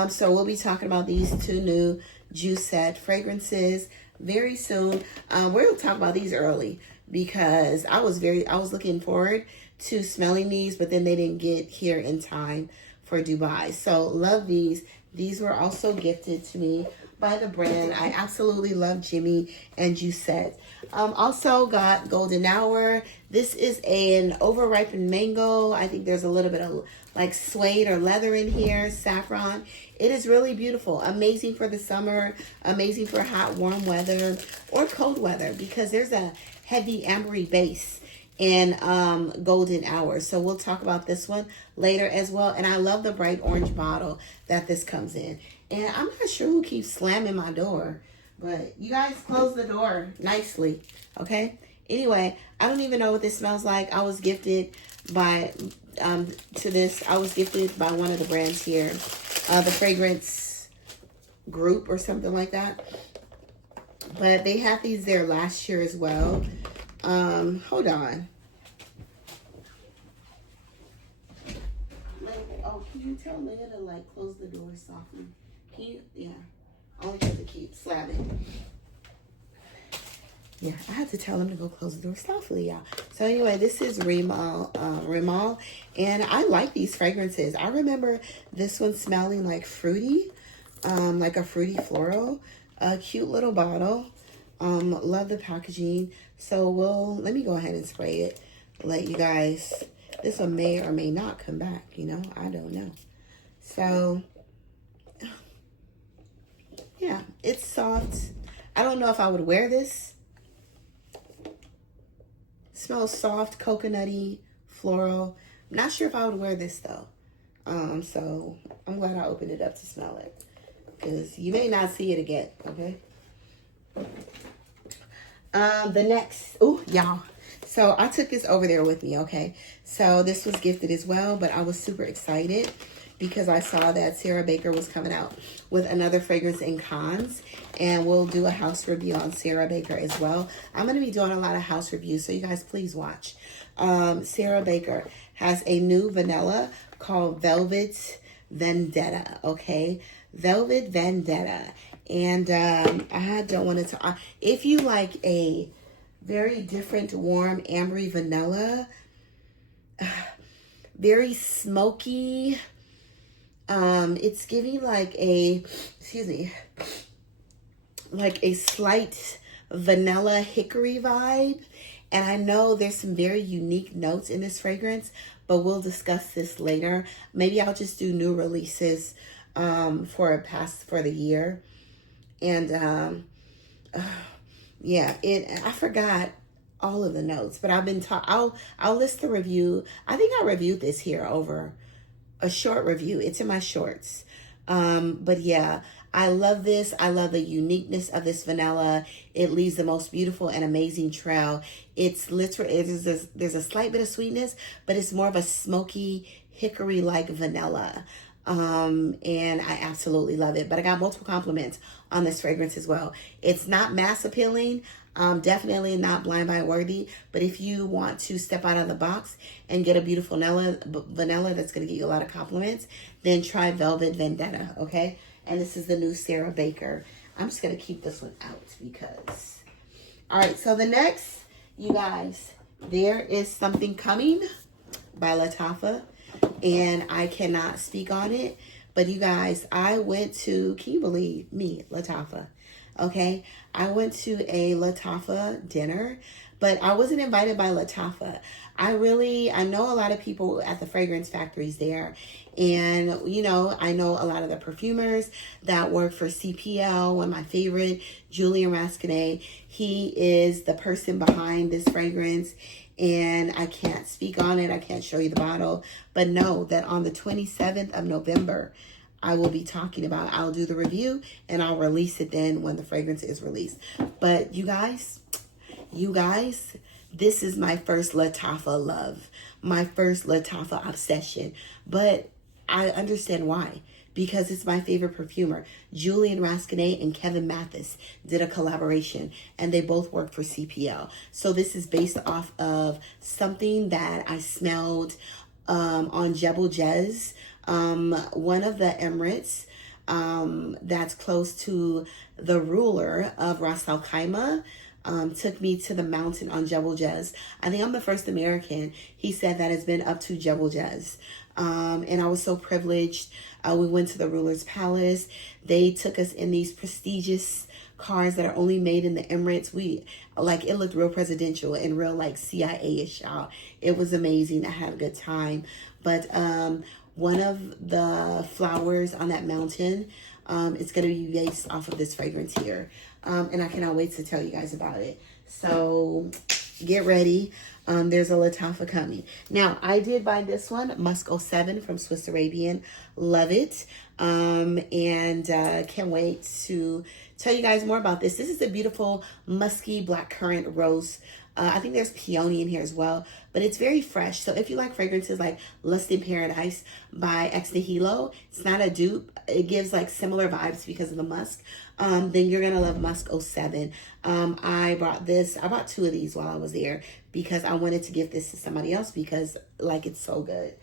So we'll be talking about these 2 new Giussette fragrances very soon. We're going to talk about these early because I was looking forward to smelling these, but then they didn't get here in time for Dubai. So love these. These were also gifted to me by the brand. I absolutely love Jimmy and Giussette. Also got Golden Hour. This is an overripened mango. I think there's a little bit of like suede or leather in here. Saffron. It is really beautiful. Amazing for the summer. Amazing for hot, warm weather or cold weather because there's a heavy ambery base in Golden Hour. So we'll talk about this one later as well. And I love the bright orange bottle that this comes in. And I'm not sure who keeps slamming my door, but you guys close the door nicely, okay? Anyway, I don't even know what this smells like. I was gifted by, I was gifted by one of the brands here, the Fragrance Group or something like that. But they had these there last year as well. Hold on. Oh, can you tell Leah to like close the door softly? Can you? Yeah. Only have to keep slamming. Yeah, I had to tell him to go close the door softly, y'all. So anyway, this is Rimmel, and I like these fragrances. I remember this one smelling like fruity, like a fruity floral. A cute little bottle. Love the packaging. So let me go ahead and spray it. Let you guys, this one may or may not come back, you know, I don't know. So, yeah, it's soft. I don't know if I would wear this. Smells soft, coconutty, floral. I'm not sure if I would wear this though. So I'm glad I opened it up to smell it because you may not see it again, okay? The next, oh y'all, so I took this over there with me, okay? So this was gifted as well, but I was super excited because I saw that Sarah Baker was coming out with another fragrance in Cannes, and we'll do a house review on Sarah Baker as well. I'm going to be doing a lot of house reviews, so you guys please watch. Sarah Baker has a new vanilla called Velvet Vendetta, okay? Velvet Vendetta. And I don't want to talk. If you like a very different, warm, ambery vanilla, very smoky, it's giving like a, excuse me, like a slight vanilla hickory vibe. And I know there's some very unique notes in this fragrance, but we'll discuss this later. Maybe I'll just do new releases for the year. And yeah, I forgot all of the notes, but I've been I'll list the review. I think I reviewed this here over a short review. It's in my shorts. But yeah, I love this. I love the uniqueness of this vanilla. It leaves the most beautiful and amazing trail. It's literally, there's a slight bit of sweetness, but it's more of a smoky hickory-like vanilla. And I absolutely love it. But I got multiple compliments on this fragrance as well. It's not mass appealing. Definitely not blind buy worthy. But if you want to step out of the box and get a beautiful vanilla that's going to get you a lot of compliments, then try Velvet Vendetta, okay? And this is the new Sarah Baker. I'm just going to keep this one out because... All right, so the next, you guys, there is something coming by Lattafa, and I cannot speak on it. But you guys, I went to, can you believe me, Lattafa? Okay, I went to a Lattafa dinner, but I wasn't invited by Lattafa. I know a lot of people at the fragrance factories there. And, you know, I know a lot of the perfumers that work for CPL. One of my favorite, Julian Rasconnay. He is the person behind this fragrance. And I can't speak on it. I can't show you the bottle. But know that on the 27th of November, I will be talking about, I'll do the review and I'll release it then when the fragrance is released. But you guys, this is my first Lattafa love, my first Lattafa obsession. But I understand why. Because it's my favorite perfumer. Julian Rasconnay and Kevin Mathis did a collaboration, and they both work for CPL. So this is based off of something that I smelled on Jebel Jez, one of the Emirates that's close to the ruler of Ras Al Khaimah. Took me to the mountain on Jebel Jez. I think I'm the first American, he said, that has been up to Jebel Jez. And I was so privileged. We went to the ruler's palace. They took us in these prestigious cars that are only made in the Emirates. It looked real presidential and real like CIA-ish out. It was amazing. I had a good time. But one of the flowers on that mountain, it's going to be based off of this fragrance here. And I cannot wait to tell you guys about it. So get ready. There's a Lattafa coming. Now, I did buy this one, Musk 07 from Swiss Arabian. Love it. And can't wait to tell you guys more about this. This is a beautiful musky blackcurrant rose. I think there's peony in here as well, but it's very fresh. So if you like fragrances like Lust in Paradise by Ex Nihilo, it's not a dupe. It gives like similar vibes because of the musk. Then you're going to love Musk 07. I bought two of these while I was there because I wanted to give this to somebody else because like it's so good.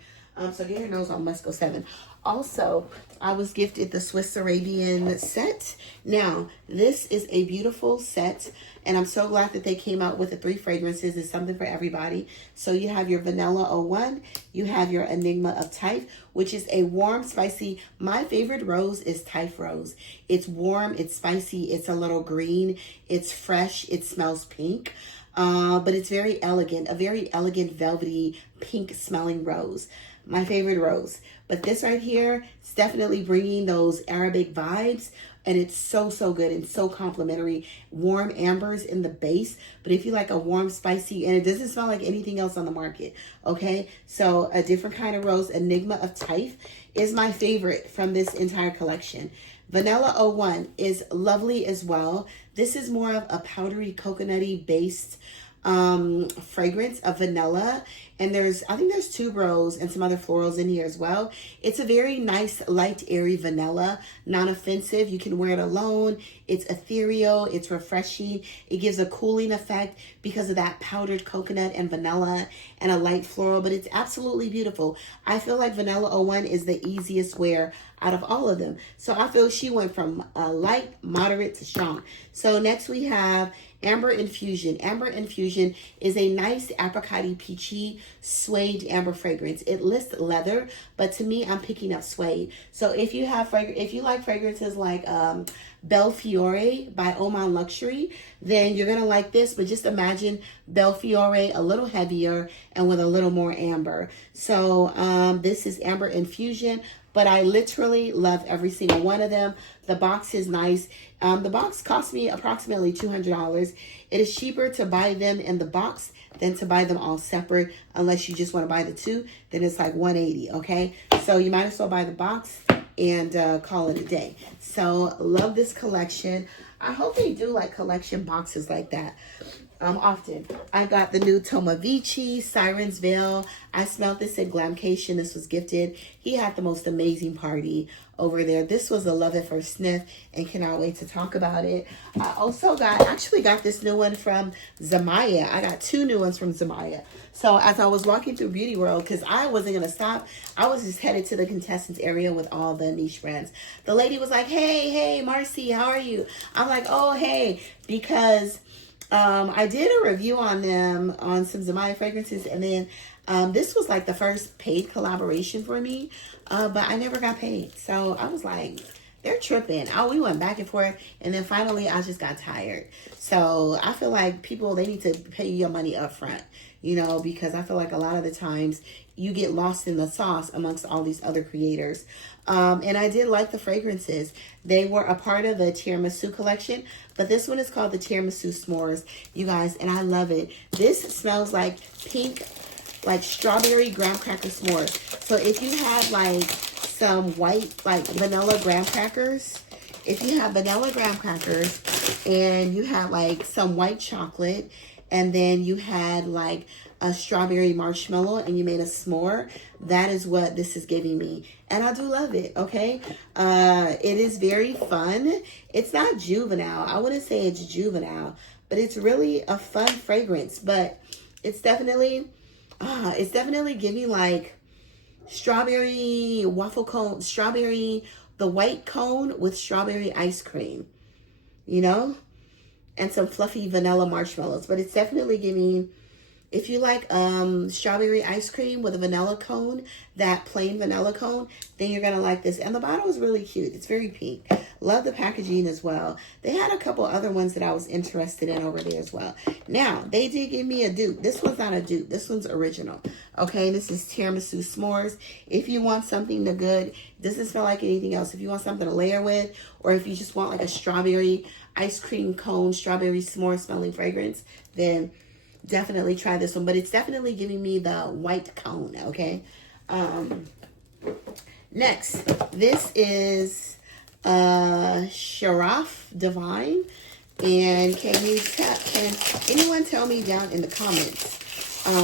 So get your nose on Musk 07. Also, I was gifted the Swiss Arabian set. Now, this is a beautiful set, and I'm so glad that they came out with the 3 fragrances. It's something for everybody. So you have your Vanilla 01, you have your Enigma of Typh, which is a warm, spicy. My favorite rose is Typh Rose. It's warm, it's spicy, it's a little green, it's fresh, it smells pink. But it's very elegant, a very elegant, velvety, pink smelling rose. My favorite rose. But this right here is definitely bringing those Arabic vibes. And it's so, so good and so complimentary. Warm ambers in the base. But if you like a warm, spicy, and it doesn't smell like anything else on the market. Okay? So a different kind of rose. Enigma of Typh is my favorite from this entire collection. Vanilla 01 is lovely as well. This is more of a powdery, coconutty based fragrance of vanilla, and I think there's tuberose and some other florals in here as well. It's a very nice, light, airy vanilla, non-offensive. You can wear it alone. It's ethereal, it's refreshing. It gives a cooling effect because of that powdered coconut and vanilla and a light floral, but it's absolutely beautiful. I feel like Vanilla 01 is the easiest wear out of all of them. So I feel she went from light, moderate to strong. So next we have Amber Infusion. Amber Infusion is a nice apricot-y, peachy, suede amber fragrance. It lists leather, but to me, I'm picking up suede. So if you like fragrances like Belfiore by Oman Luxury, then you're gonna like this. But just imagine Belfiore a little heavier and with a little more amber. So this is Amber Infusion. But I literally love every single one of them. The box is nice. The box cost me approximately $200. It is cheaper to buy them in the box than to buy them all separate. Unless you just want to buy the 2, then it's like $180, okay? So you might as well buy the box and call it a day. So love this collection. I hope they do like collection boxes like that. Often. I got the new Tomovici Siren's Veil. I smelled this at Glamcation. This was gifted. He had the most amazing party over there. This was a love at first sniff and cannot wait to talk about it. I also actually got this new one from Zamaya. I got 2 new ones from Zamaya. So as I was walking through Beauty World, because I wasn't going to stop, I was just headed to the contestants area with all the niche brands. The lady was like, hey, Marcy, how are you? I'm like, oh, hey, because I did a review on them on some Zamaya fragrances, and then This was like the first paid collaboration for me, but I never got paid. So I was like, they're tripping. Oh, we went back and forth, and then finally I just got tired. So I feel like people, they need to pay you your money up front, you know, because I feel like a lot of the times you get lost in the sauce amongst all these other creators. And I did like the fragrances. They were a part of the tiramisu collection, but this one is called the tiramisu s'mores, you guys, and I love it. This smells like pink, like strawberry graham cracker s'mores. So if you have like some white, like vanilla graham crackers, if you have vanilla graham crackers and you have like some white chocolate, and then you had like a strawberry marshmallow and you made a s'more, that is what this is giving me. And I do love it, okay? It is very fun. It's not juvenile. I wouldn't say it's juvenile, but it's really a fun fragrance. But it's definitely giving like strawberry waffle cone, the white cone with strawberry ice cream, you know? And some fluffy vanilla marshmallows. But it's definitely giving, if you like strawberry ice cream with a vanilla cone, that plain vanilla cone, then you're going to like this. And the bottle is really cute. It's very pink. Love the packaging as well. They had a couple other ones that I was interested in over there as well. Now, they did give me a dupe. This one's not a dupe. This one's original. Okay, this is tiramisu s'mores. If you want something to good, it doesn't smell like anything else. If you want something to layer with, or if you just want like a strawberry ice cream cone, strawberry s'more smelling fragrance, then definitely try this one. But it's definitely giving me the white cone, okay? Next, this is Sharaf Divine. And can anyone tell me down in the comments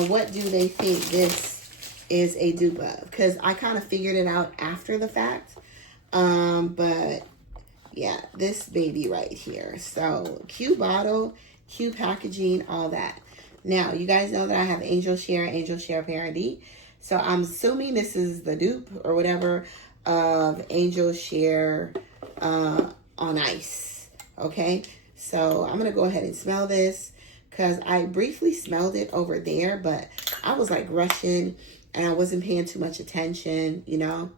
what do they think this is a dupe of? Because I kind of figured it out after the fact. But yeah, this baby right here. So cute bottle, cute packaging, all that. Now, you guys know that I have Angel Share Parody. So I'm assuming this is the dupe or whatever of Angel Share on Ice. Okay, so I'm going to go ahead and smell this because I briefly smelled it over there, but I was like rushing and I wasn't paying too much attention, you know.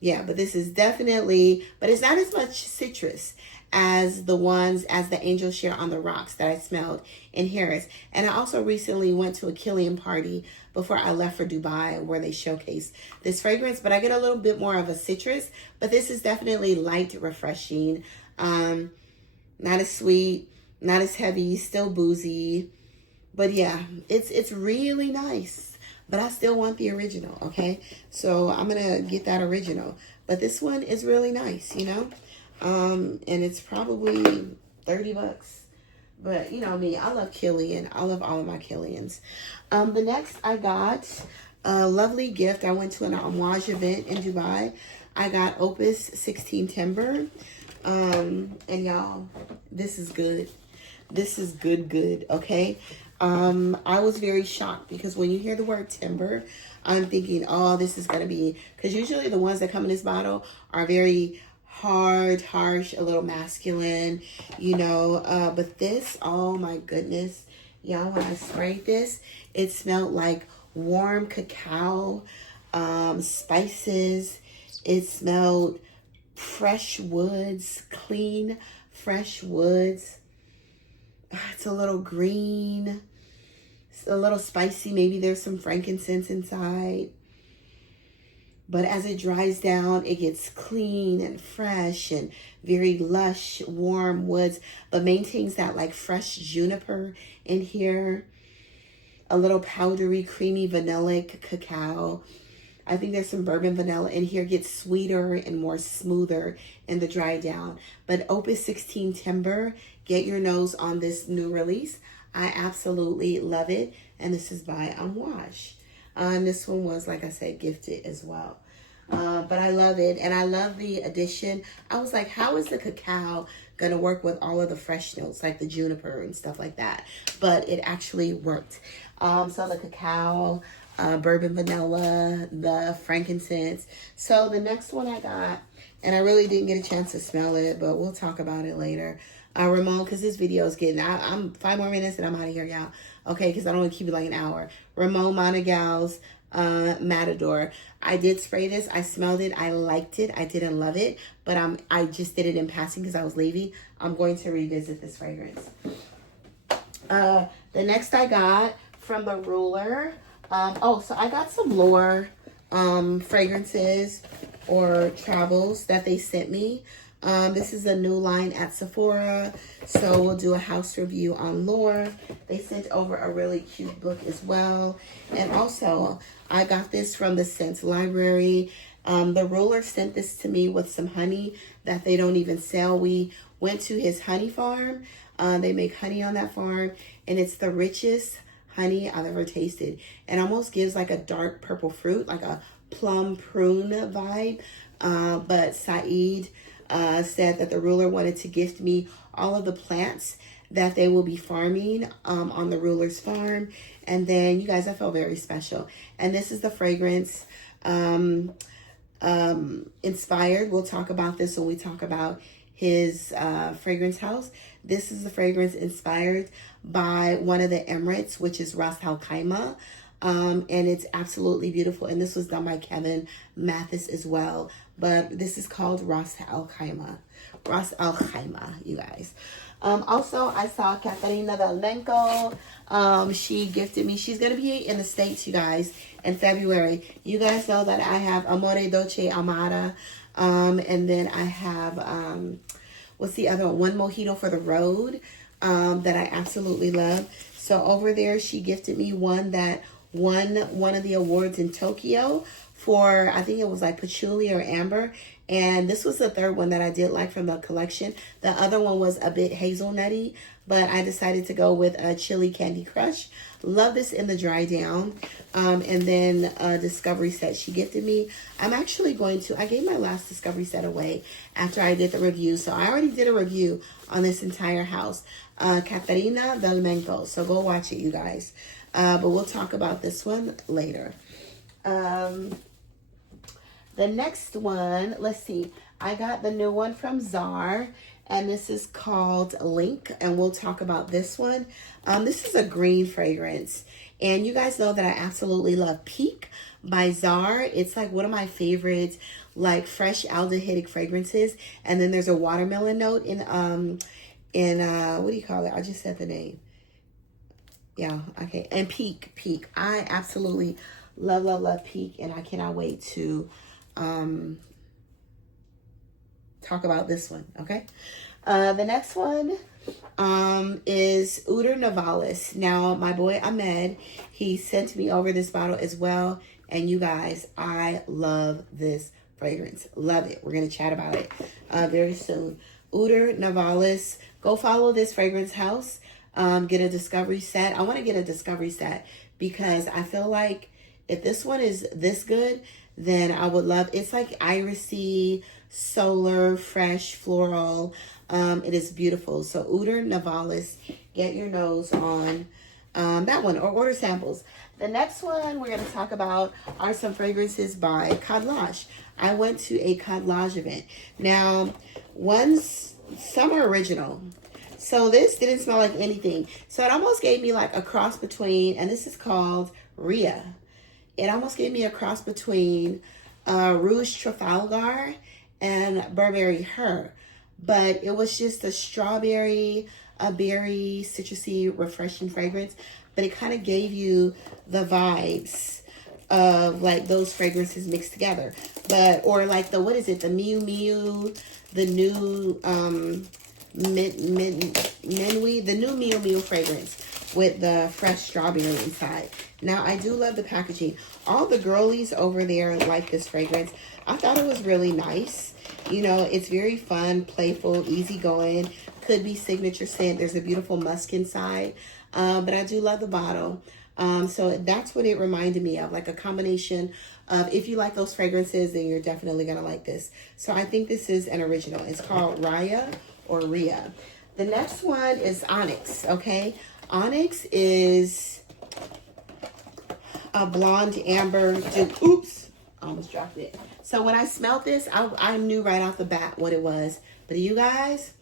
Yeah, but this is definitely, but it's not as much citrus as the Angel Share on the Rocks that I smelled in Harris. And I also recently went to a Killian party before I left for Dubai where they showcased this fragrance, but I get a little bit more of a citrus, but this is definitely light, refreshing, not as sweet, not as heavy, still boozy, but yeah, it's really nice. But I still want the original, okay? So I'm going to get that original. But this one is really nice, you know? And it's probably 30 bucks. But, you know me, I love Killian. I love all of my Killians. The next I got a lovely gift. I went to an homage event in Dubai. I got Opus 16 Timber. And y'all, this is good. This is good, okay? I was very shocked because when you hear the word timber, I'm thinking, oh, this is going to be, because usually the ones that come in this bottle are very hard, harsh, a little masculine, you know, but this, oh my goodness, y'all, when I sprayed this, it smelled like warm cacao, spices. It smelled fresh woods, clean, fresh woods. It's a little green. It's a little spicy. Maybe there's some frankincense inside. But as it dries down, it gets clean and fresh and very lush, warm woods. But maintains that like fresh juniper in here. A little powdery, creamy, vanillic cacao. I think there's some bourbon vanilla in here. Gets sweeter and more smoother in the dry down. But Opus 16 Timber, get your nose on this new release. I absolutely love it. And this is by Amouage. And this one was, like I said, gifted as well. But I love it. And I love the addition. I was like, how is the cacao going to work with all of the fresh notes, like the juniper and stuff like that? But it actually worked. So the cacao, bourbon vanilla, the frankincense. So the next one I got, and I really didn't get a chance to smell it, but we'll talk about it later. Ramon, because this video is getting, I'm 5 more minutes and I'm out of here, y'all. okay, because I don't want to keep it like an hour. Ramon Monagal's Matador. I did spray this. I smelled it. I liked it. I didn't love it, but I just did it in passing because I was leaving. I'm going to revisit this fragrance. The next I got from the Ruler. So I got some Lore fragrances or travels that they sent me. This is a new line at Sephora, so we'll do a house review on Lore. They sent over a really cute book as well. And also, I got this from the Scent Library. The Ruler sent this to me with some honey that they don't even sell. We went to his honey farm. They make honey on that farm, and it's the richest honey I've ever tasted. It almost gives like a dark purple fruit, like a plum prune vibe. But Saeed said that the Ruler wanted to gift me all of the plants that they will be farming on the Ruler's farm. And then, you guys, I felt very special. And this is the fragrance inspired. We'll talk about this when we talk about his fragrance house. This is the fragrance inspired by one of the Emirates, which is Ras Al Khaimah. And it's absolutely beautiful. And this was done by Kevin Mathis as well. But this is called Ras Al Khaimah. Ras Al Khaimah, you guys. Also, I saw Katerina Velmenko. She gifted me. She's going to be in the States, you guys, in February. You guys know that I have Amore Dolce Amara. And then I have, what's the other one? One Mojito for the Road that I absolutely love. So over there, she gifted me one that won one of the awards in Tokyo for, I think it was like patchouli or amber. And this was the third one that I did like from the collection. The other one was a bit hazelnutty, but I decided to go with a chili candy crush. Love this in the dry down. And then a discovery set she gifted me. I'm actually going to, I gave my last discovery set away after I did the review. So I already did a review on this entire house. Katerina Velmenko. So go watch it, you guys. But we'll talk about this one later. The next one, let's see. I got the new one from Czar, and this is called Link, and we'll talk about this one. This is a green fragrance, and you guys know that I absolutely love Peak by Czar. It's like one of my favorites, like fresh aldehydic fragrances, and then there's a watermelon note in what do you call it? I just said the name. Yeah, okay. And Peak. I absolutely love Peak, and I cannot wait to talk about this one, okay? The next one is Uder Navalis. Now, my boy Ahmed, he sent me over this bottle as well, and you guys, I love this fragrance. Love it. We're going to chat about it very soon. Uder Navalis. Go follow this fragrance house. Get a discovery set. I want to get a discovery set because I feel like if this one is this good, then I would love, it's like irisy, solar, fresh, floral. It is beautiful. So Uder Navalis, get your nose on that one or order samples. The next one we're going to talk about are some fragrances by Cadlage. I went to a Cadlage event. Now, some are original. So this didn't smell like anything. So it almost gave me like a cross between, and this is called Rhea. It almost gave me a cross between Rouge Trafalgar and Burberry Her. But it was just a strawberry, a berry, citrusy, refreshing fragrance. But it kind of gave you the vibes of like those fragrances mixed together. But, or like the, what is it? The Miu Miu, the new the new Miu Miu fragrance with the fresh strawberry inside. Now, I do love the packaging. All the girlies over there like this fragrance. I thought it was really nice. You know, it's very fun, playful, easygoing. Could be signature scent. There's a beautiful musk inside. But I do love the bottle. So that's what it reminded me of, like a combination of, if you like those fragrances, then you're definitely going to like this. So I think this is an original. It's called Raya or Rhea. The next one is Onyx, okay? Onyx is a blonde amber. Oops, I almost dropped it. So when I smelled this, I knew right off the bat what it was. But you guys,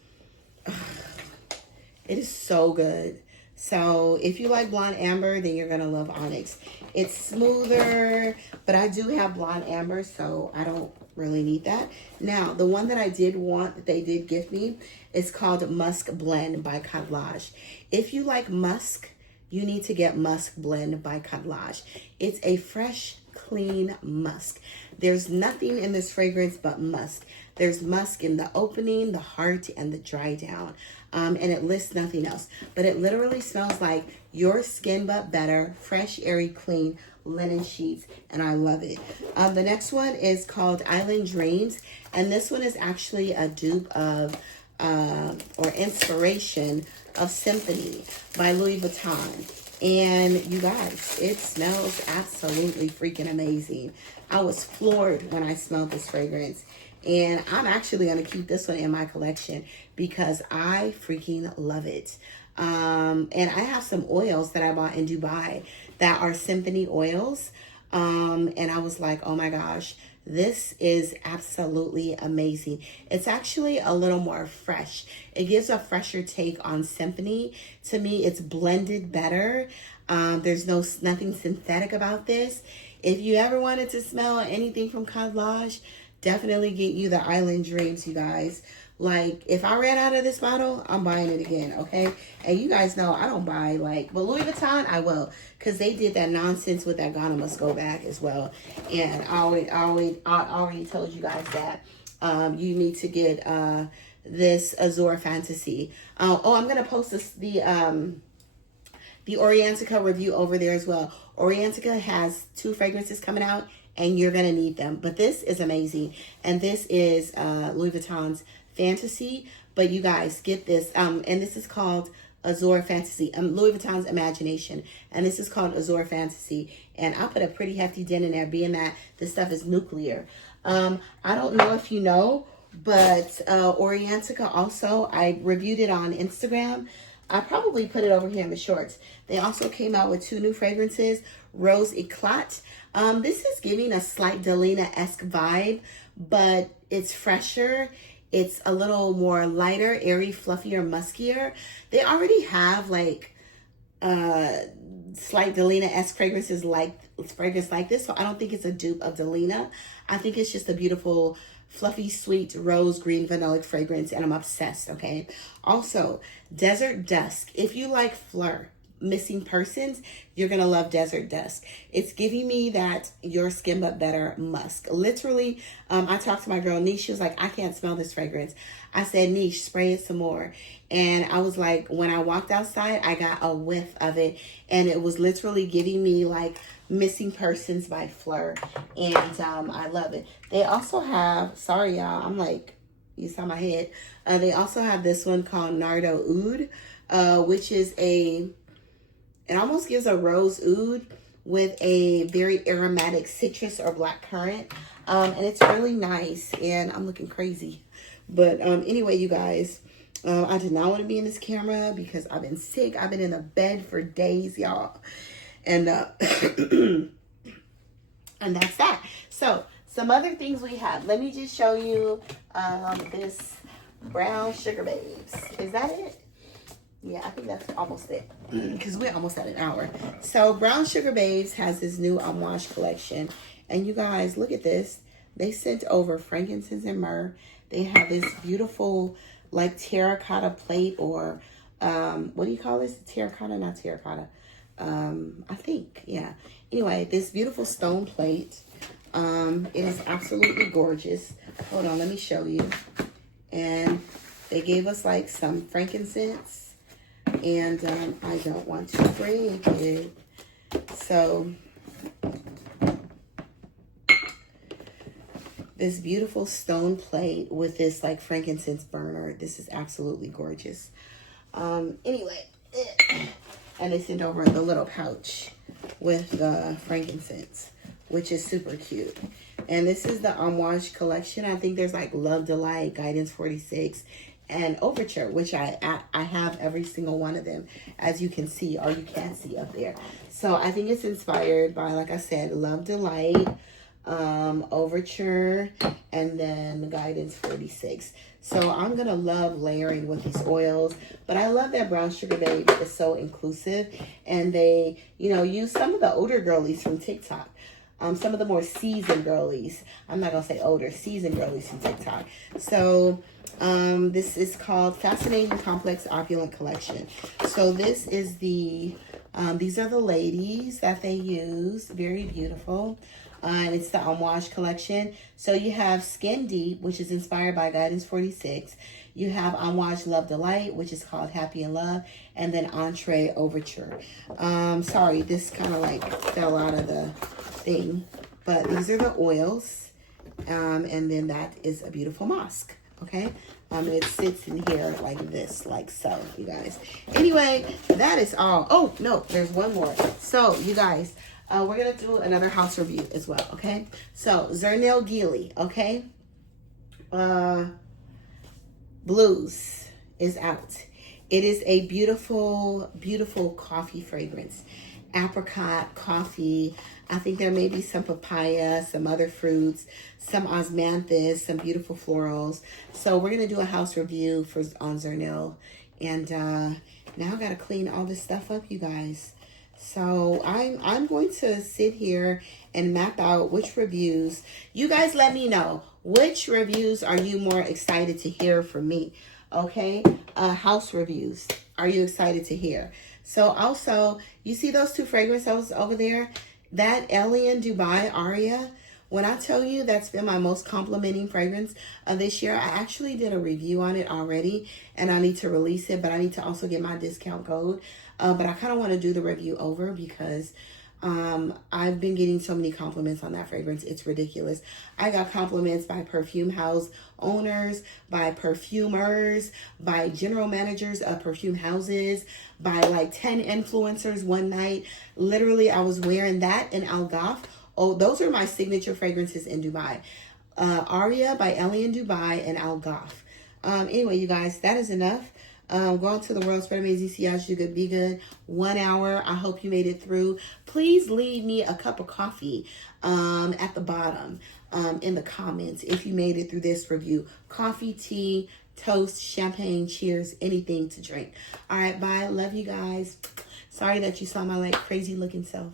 it is so good. So if you like Blonde Amber, then you're gonna love Onyx. It's smoother, but I do have Blonde Amber, so I don't really need that. Now, the one that I did want, that they did give me, is called Musk Blend by Cottelage. If you like musk, you need to get Musk Blend by Cottelage. It's a fresh, clean musk. There's nothing in this fragrance but musk. There's musk in the opening, the heart, and the dry down. And it lists nothing else. But it literally smells like your skin but better, fresh, airy, clean linen sheets. And I love it. The next one is called Island Dreams. And this one is actually a dupe of, or inspiration of Symphony by Louis Vuitton. And you guys, it smells absolutely freaking amazing. I was floored when I smelled this fragrance. And I'm actually going to keep this one in my collection because I freaking love it. And I have some oils that I bought in Dubai that are Symphony oils. And I was like, oh my gosh, this is absolutely amazing. It's actually a little more fresh. It gives a fresher take on Symphony. To me, it's blended better. There's nothing synthetic about this. If you ever wanted to smell anything from Cottelage, definitely get you the Island Dreams, you guys. Like, if I ran out of this bottle, I'm buying it again, okay? And you guys know I don't buy, like, but Louis Vuitton, I will. Because they did that nonsense with that Ghana Must Go Back as well. And I already told you guys that you need to get this Azure Fantasy. I'm going to post the Orientica review over there as well. Orientica has 2 fragrances coming out, and you're going to need them. But this is amazing. And this is Louis Vuitton's Fantasy. But you guys, get this. And this is called Azure Fantasy. Louis Vuitton's Imagination. And this is called Azure Fantasy. And I put a pretty hefty dent in there, being that this stuff is nuclear. I don't know if you know, but Orientica also, I reviewed it on Instagram. I probably put it over here in the shorts. They also came out with 2 new fragrances, Rose Eclat. This is giving a slight Delina-esque vibe, but it's fresher. It's a little more lighter, airy, fluffier, muskier. They already have like slight Delina-esque fragrances like this, so I don't think it's a dupe of Delina. I think it's just a beautiful, fluffy, sweet, rose, green, vanillic fragrance, and I'm obsessed, okay? Also, Desert Dusk. If you like Fleur, Missing Persons, you're gonna love Desert Dusk. It's giving me that your skin but better musk. Literally, I talked to my girl Niche. She was like, I can't smell this fragrance. I said, Niche, spray it some more. And I was like, when I walked outside, I got a whiff of it, and it was literally giving me like Missing Persons by Fleur. And I love it. They also have, sorry y'all, I'm like, you saw my head. They also have this one called Nardo Oud, which is it almost gives a rose oud with a very aromatic citrus or black currant. And it's really nice. And I'm looking crazy. But anyway, you guys, I did not want to be in this camera because I've been sick. I've been in a bed for days, y'all. And, and that's that. So, some other things we have. Let me just show you this Brown Sugar Babes. Is that it? Yeah, I think that's almost it because we're almost at an hour. So Brown Sugar Babes has this new Amouage collection. And you guys, look at this. They sent over frankincense and myrrh. They have this beautiful like terracotta plate, or what do you call this? Terracotta, not terracotta. I think, yeah. Anyway, this beautiful stone plate. It is absolutely gorgeous. Hold on, let me show you. And they gave us like some frankincense. And I don't want to break it. So this beautiful stone plate with this like frankincense burner. This is absolutely gorgeous. Anyway, and they sent over the little pouch with the frankincense, which is super cute. And this is the Amouage collection. I think there's like Love Delight, Guidance 46, and Overture, which I have every single one of them, as you can see, or you can't see up there. So I think it's inspired by, like I said, Love Delight, Overture, and then Guidance 46. So I'm going to love layering with these oils. But I love that Brown Sugar Babe is so inclusive. And they, you know, use some of the older girlies from TikTok. Some of the more seasoned girlies. I'm not going to say older, seasoned girlies from TikTok. So this is called Fascinating Complex Opulent Collection. So this is the, these are the ladies that they use. Very beautiful. And it's the Amouage collection. So you have Skin Deep, which is inspired by Guidance 46. You have Amouage Love Delight, which is called Happy in Love. And then Entree Overture. Sorry, this kind of like fell out of the thing. But these are the oils. And then that is a beautiful musk. Okay? It sits in here like this, like so, you guys. Anyway, that is all. Oh, no, there's one more. So, you guys, we're going to do another house review as well, okay? So, Zernel Gilly, okay? Blues is out. It is a beautiful, beautiful coffee fragrance. Apricot, coffee. I think there may be some papaya, some other fruits, some osmanthus, some beautiful florals. So we're going to do a house review on Zernel. And now I got to clean all this stuff up, you guys. So I'm going to sit here and map out which reviews. You guys let me know. Which reviews are you more excited to hear from me? Okay? House reviews. Are you excited to hear? So also, you see those two fragrances over there? That Alien Dubai Aria, when I tell you that's been my most complimenting fragrance of this year, I actually did a review on it already, and I need to release it, but I need to also get my discount code. But I kind of want to do the review over because I've been getting so many compliments on that fragrance. It's ridiculous. I got compliments by perfume house owners, by perfumers, by general managers of perfume houses, by like 10 influencers one night. Literally, I was wearing that in Al Ghaf. Oh, those are my signature fragrances in Dubai. Aria by Ellie in Dubai and Al Ghaf. Anyway, you guys, that is enough. Go out to the world, spread amazing, see y'all, do good, be good. 1 hour. I hope you made it through. Please leave me a cup of coffee at the bottom in the comments if you made it through this review. Coffee, tea, toast, champagne, cheers, anything to drink. All right, bye. Love you guys. Sorry that you saw my like crazy looking self.